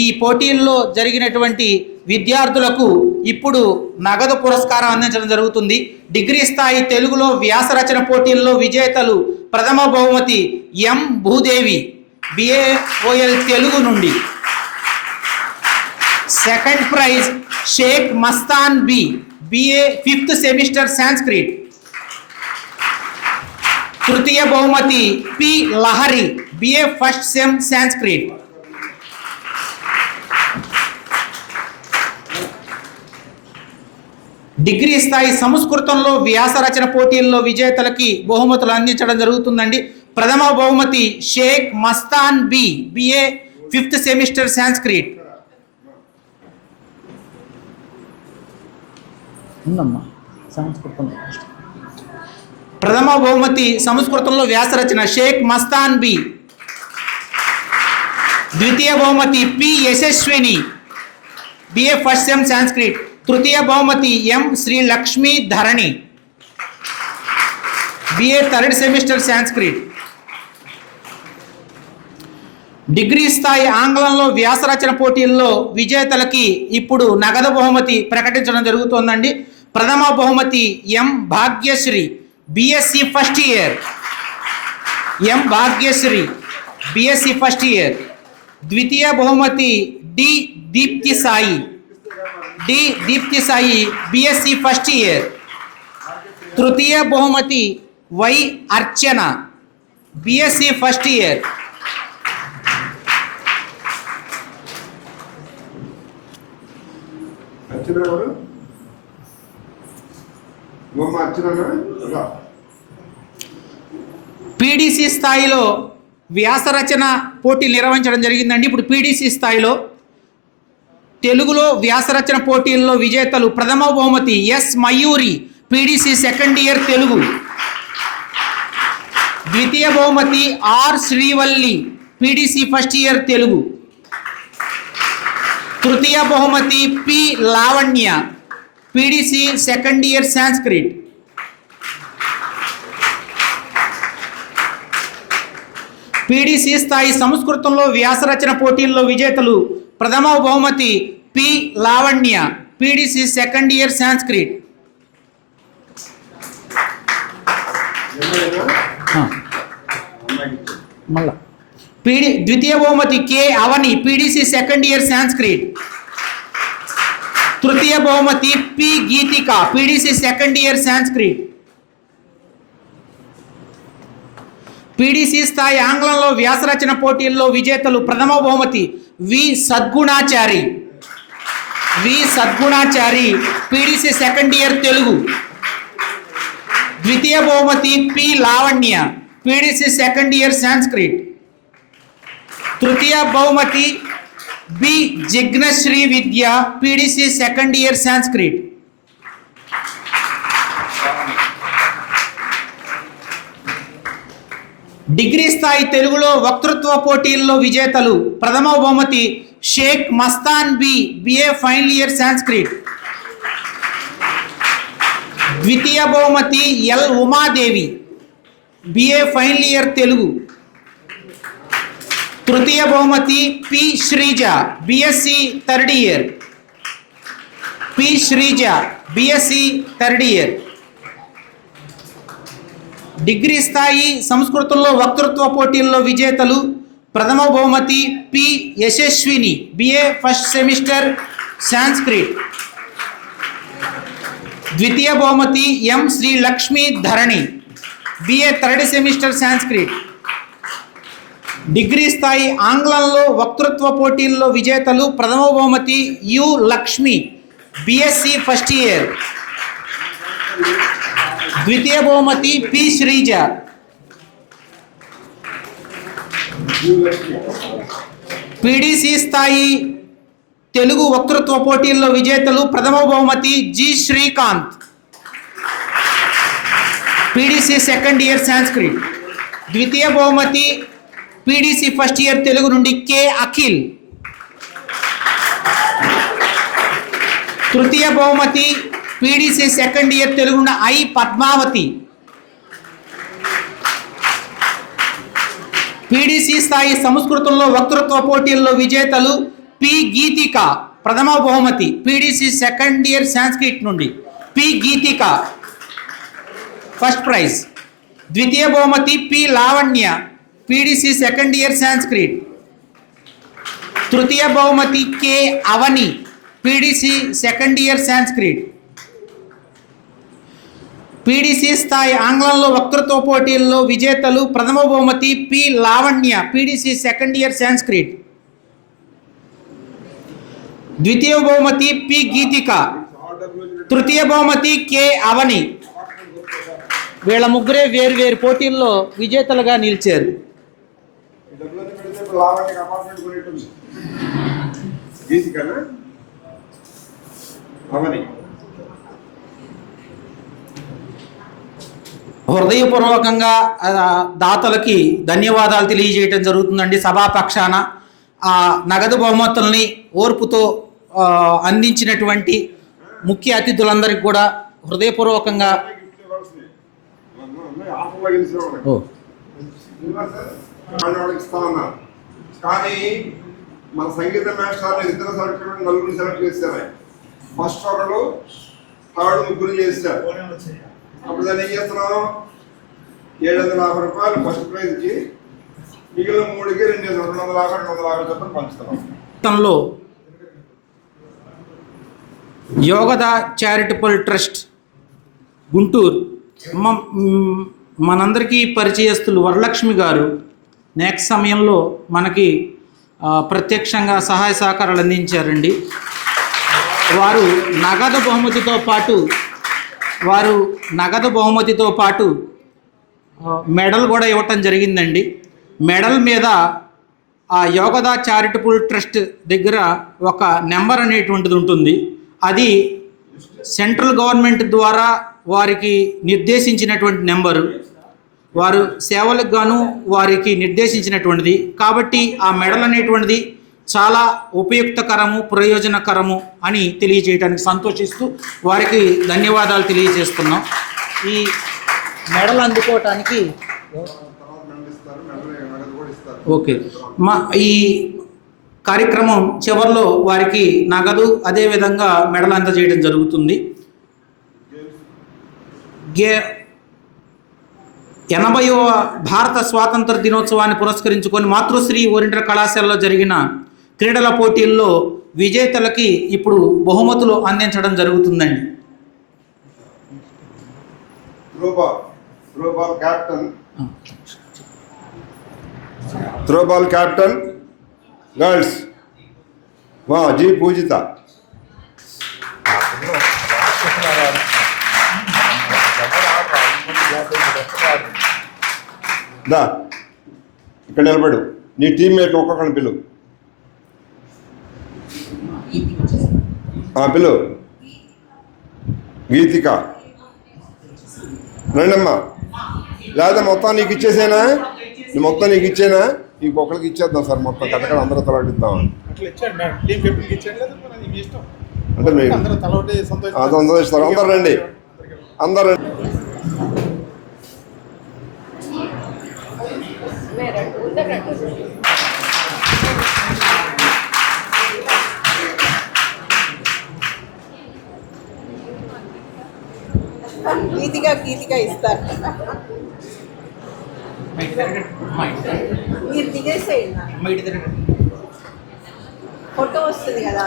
ఈ పోటీల్లో జరిగినటువంటి విద్యార్థులకు ఇప్పుడు నగదు పురస్కారం అందించడం జరుగుతుంది. డిగ్రీ స్థాయి తెలుగులో వ్యాసరచన పోటీల్లో విజేతలు ప్రథమ బహుమతి ఎం భూదేవి BAOL తెలుగు నుండి. Second prize Shaik Mastan B BA 5th semester Sanskrit. తృతీయ బహుమతి P Lahari BA 1st sem Sanskrit. డిగ్రీ స్థాయి సంస్కృతంలో వ్యాస రచన పోటీల్లో విజేతలకి బహుమతులు అందించడం జరుగుతుందండి. ప్రథమ బహుమతి Shaik Mastan B BA 5th semester Sanskrit. ప్రథమ బహుమతి సంస్కృతంలో వ్యాస రచన షేక్ మస్తాన్ బి. ద్వితీయ బహుమతి P Yashaswini BA 1st sem Sanskrit. తృతీయ బహుమతి M Sri Lakshmi Dharani BA 3rd semester Sanskrit. డిగ్రీ స్థాయి ఆంగ్లంలో వ్యాసరచన పోటీల్లో విజేతలకి ఇప్పుడు నగదు బహుమతి ప్రకటించడం జరుగుతోందండి. ప్రథమ బహుమతి M Bhagyashree BSc first year. ద్వితీయ బహుమతి D Deepti Sai BSc first year. తృతీయ బహుమతి Y Archana BSc first year. PDC స్థాయిలో వ్యాసరచన పోటీలు నిర్వహించడం జరిగిందండి. ఇప్పుడు PDC స్థాయిలో తెలుగులో వ్యాసరచన పోటీల్లో విజేతలు ప్రథమ బహుమతి S Mayuri PDC second year Telugu. ద్వితీయ బహుమతి R Srivalli PDC first year Telugu. తృతీయ బహుమతి P Lavanya PDC second year Sanskrit. PDC స్థాయి సంస్కృతంలో వ్యాసరచన పోటీల్లో విజేతలు ప్రథమ బహుమతి P Lavanya PDC second year Sanskrit. ద్వితీయ బహుమతి K Avani PDC second year Sanskrit. తృతీయ బహుమతి P Geethika PDC second year Sanskrit. PDC స్థాయి ఆంగ్లంలో వ్యాసరచన పోటీల్లో విజేతలు ప్రథమ బహుమతి V Sadgunachari PDC second year Telugu. ద్వితీయ బహుమతి P Lavanya PDC second year Sanskrit. తృతీయ బహుమతి B Jignasri Vidya PDC second year Sanskrit. Degree స్థాయి తెలుగులో వక్తృత్వ పోటీల్లో విజేతలు ప్రథమ బహుమతి Shaik Mastan B BA final year Sanskrit. ద్వితీయ బహుమతి L Umadevi BA final year Telugu. తృతీయ బహుమతి P Sreeja BSc third year. Degree స్థాయి సంస్కృతంలో వక్తృత్వ పోటీల్లో విజేతలు ప్రథమ బహుమతి P Yashaswini BA first semester Sanskrit. ద్వితీయ బహుమతి M Sri Lakshmi Dharani BA third semester Sanskrit. Degree స్థాయి ఆంగ్లంలో వక్తృత్వ పోటీల్లో విజేతలు ప్రథమ బహుమతి you Lakshmi BSc first year. ద్వితీయ బహుమతి పి శ్రీజ. పీడీసీ స్థాయి తెలుగు వక్తృత్వ పోటీల్లో విజేతలు ప్రథమ బహుమతి G Srikanth PDC second year Sanskrit. ద్వితీయ బహుమతి పీడీసీ ఫస్ట్ ఇయర్ తెలుగు నుండి కె అఖిల్. తృతీయ బహుమతి పీడీసీ సెకండ్ ఇయర్ తెలుగు నుండి ఐ పద్మావతి. పీడీసీ స్థాయి సంస్కృతంలో వక్తృత్వ పోటీల్లో విజేతలు పి గీతిక ప్రథమ బహుమతి పీడీసీ సెకండ్ ఇయర్ సంస్కృత్ నుండి పి గీతిక ఫస్ట్ ప్రైజ్. ద్వితీయ బహుమతి P Lavanya PDC second year Sanskrit. తృతీయ బహుమతి K Avani PDC second year Sanskrit. PDC స్థాయి ఆంగ్లంలో వక్తృత్వ పోటీల్లో విజేతలు ప్రథమ బహుమతి P Lavanya PDC second year Sanskrit. ద్వితీయ బహుమతి పి గీతిక. తృతీయ బహుమతి కె అవని. వీళ్ళ ముగ్గురే వేరు పోటీల్లో విజేతలుగా నిలిచారు. హృదయపూర్వకంగా దాతలకి ధన్యవాదాలు తెలియజేయటం జరుగుతుందండి. సభాపక్షాన ఆ నగదు బహుమతుల్ని ఓర్పుతో అందించినటువంటి ముఖ్య అతిథులందరికీ కూడా హృదయపూర్వకంగా కానీ మన సంగీత మేషాలు ఇద్దరు సెలెక్ట్ నలుగురు సెలెక్ట్ చేశారు. ఫస్ట్ ఒకళ్ళు థర్డ్ ముగ్గురు చేశారు. అప్పుడు దాన్ని ఏం చేస్తున్నాం 750 రూపాయలు ఫస్ట్ ప్రైజ్కి, మిగిలిన 3కి 250 చొప్పున పంచుతున్నాం. యోగద చారిటబుల్ ట్రస్ట్ గుంటూరు మనందరికీ పరిచయస్తులు వరలక్ష్మి గారు నెక్స్ట్ సమయంలో మనకి ప్రత్యక్షంగా సహాయ సహకారాలు అందించారండి. వారు నగదు బహుమతితో పాటు మెడల్ కూడా ఇవ్వటం జరిగిందండి. మెడల్ మీద ఆ యోగదా చారిటబుల్ ట్రస్ట్ దగ్గర ఒక నెంబర్ అనేటువంటిది ఉంటుంది. అది సెంట్రల్ గవర్నమెంట్ ద్వారా వారికి నిర్దేశించినటువంటి నెంబరు, వారు సేవలకు గాను వారికి నిర్దేశించినటువంటిది. కాబట్టి ఆ మెడల్ అనేటువంటిది చాలా ఉపయుక్తకరము, ప్రయోజనకరము అని తెలియజేయడానికి సంతోషిస్తూ వారికి ధన్యవాదాలు తెలియజేస్తున్నాం. ఈ మెడల్ అందుకోవటానికి ఓకే ఈ కార్యక్రమం చివరిలో వారికి నగదు అదేవిధంగా మెడల్ అందజేయడం జరుగుతుంది. 80వ భారత స్వాతంత్ర దినోత్సవాన్ని పురస్కరించుకొని మాతృశ్రీ ఓరియంటల్ కళాశాలలో జరిగిన క్రీడల పోటీల్లో విజేతలకి ఇప్పుడు బహుమతులు అందించడం జరుగుతుందండి. కెప్టెన్ త్రోబాల్ క్యాప్టెన్ గర్ల్స్ వా జీ పూజిత. దా ఇక్కడ నిలబడు, నీ టీమ్మేట్ ఒక్కొక్కరిని పిలు. పిలు. గీతిక రండమ్మా. లేదా మొత్తం నీకు ఇచ్చేసేనా? మొత్తం నీకు ఇచ్చేనా? ఇంకొకరికి ఇచ్చేద్దాం సార్, మొత్తం కట్టకడ అందరూ తలాడిద్దాం అంటే మీరు సంతోషిస్తారు. అందరు రండి, అందరు రండి. గీతిగా ఇస్తారు. మీరు దిగేసేయండి, ఫోటో వస్తుంది కదా.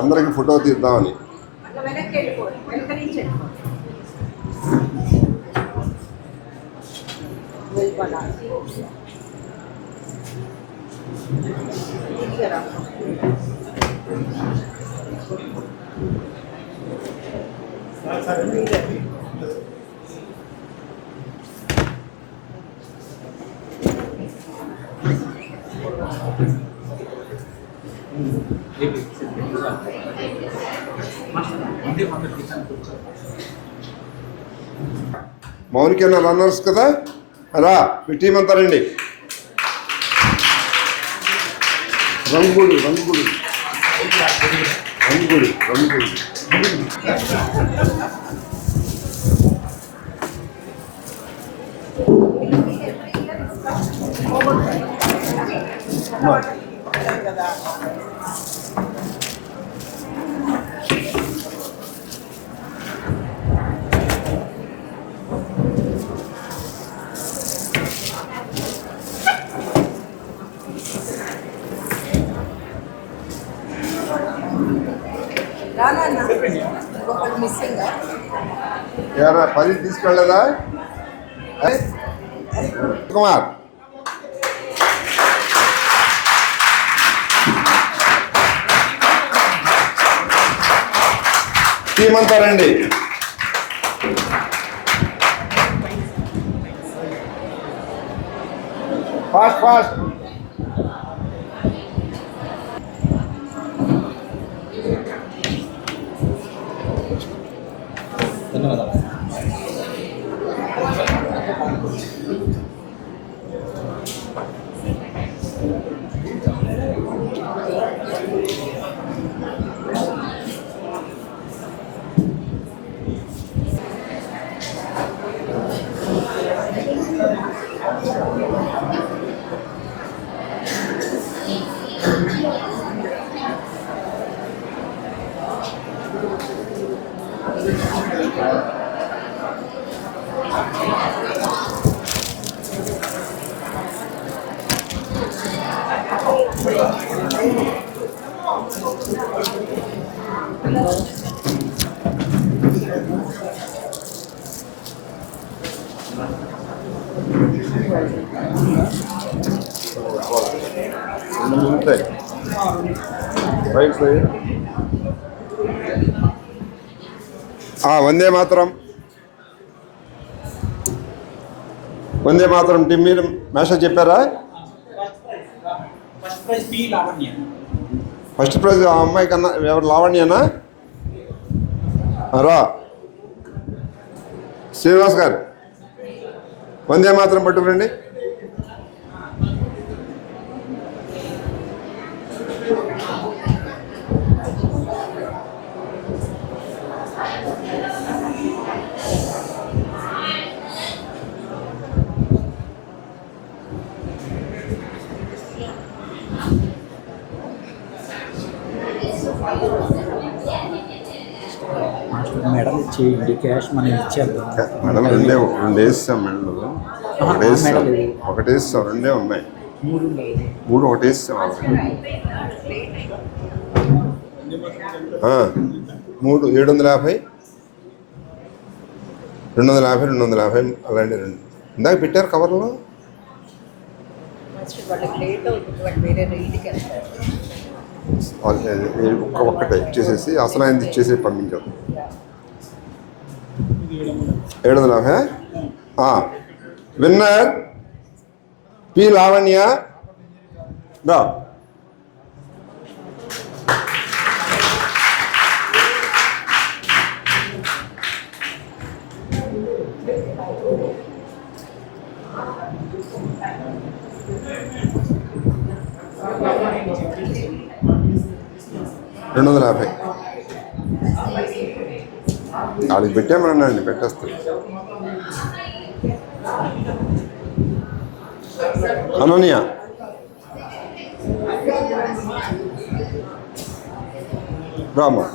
అందరికి ఫోటో తీద్దామని. వెనక్కి వెళ్ళిపోండి, వెనక నుంచి మౌనికేనా రన్నర్స్ కదా? రా, మీ టీం అంతా రండి. రంగుడు రంగుడు రంగుడు రంగుడు. యారా 10 తీసుకెళ్ళదా కుమార్? టీం అంతా రండి. Fast fast. Vande Mataram. Vande Mataram team మీరు మెసేజ్ చెప్పారా? ఫస్ట్ ప్రైజ్ ఆ అమ్మాయి కన్నా ఎవరు? లావణ్యనా? రా శ్రీనివాస్ గారు, వందే మాతరం పట్టుకురండి. మెడల్ ఇచ్చేయండి, క్యాష్ మనం ఇచ్చేద్దాం. మెడల్ రెండు వేస్తాం. మెడలు ఒకటి వేస్తాం, రెండే ఉన్నాయి. మూడు ఒకటి వేస్తాం. 3 750 250 250 అలాంటి రెండు ఇందాక పెట్టారు కవర్లో. వాళ్ళకి లేట్ అవుతుంది, వాళ్ళు వేరే రైలుకి వెళ్తారు. ఒక్కటే ఇచ్చేసేసి అసలైంది ఇచ్చేసి పంపించారు. 750. విన్నర్ పి లావణ్య రా. $250 వాళ్ళకి పెట్టామనండి, పెట్టేస్తారు. అనన్య రామా.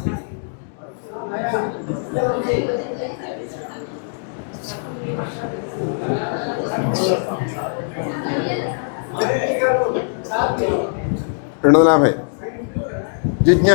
$250 జిజ్ఞ.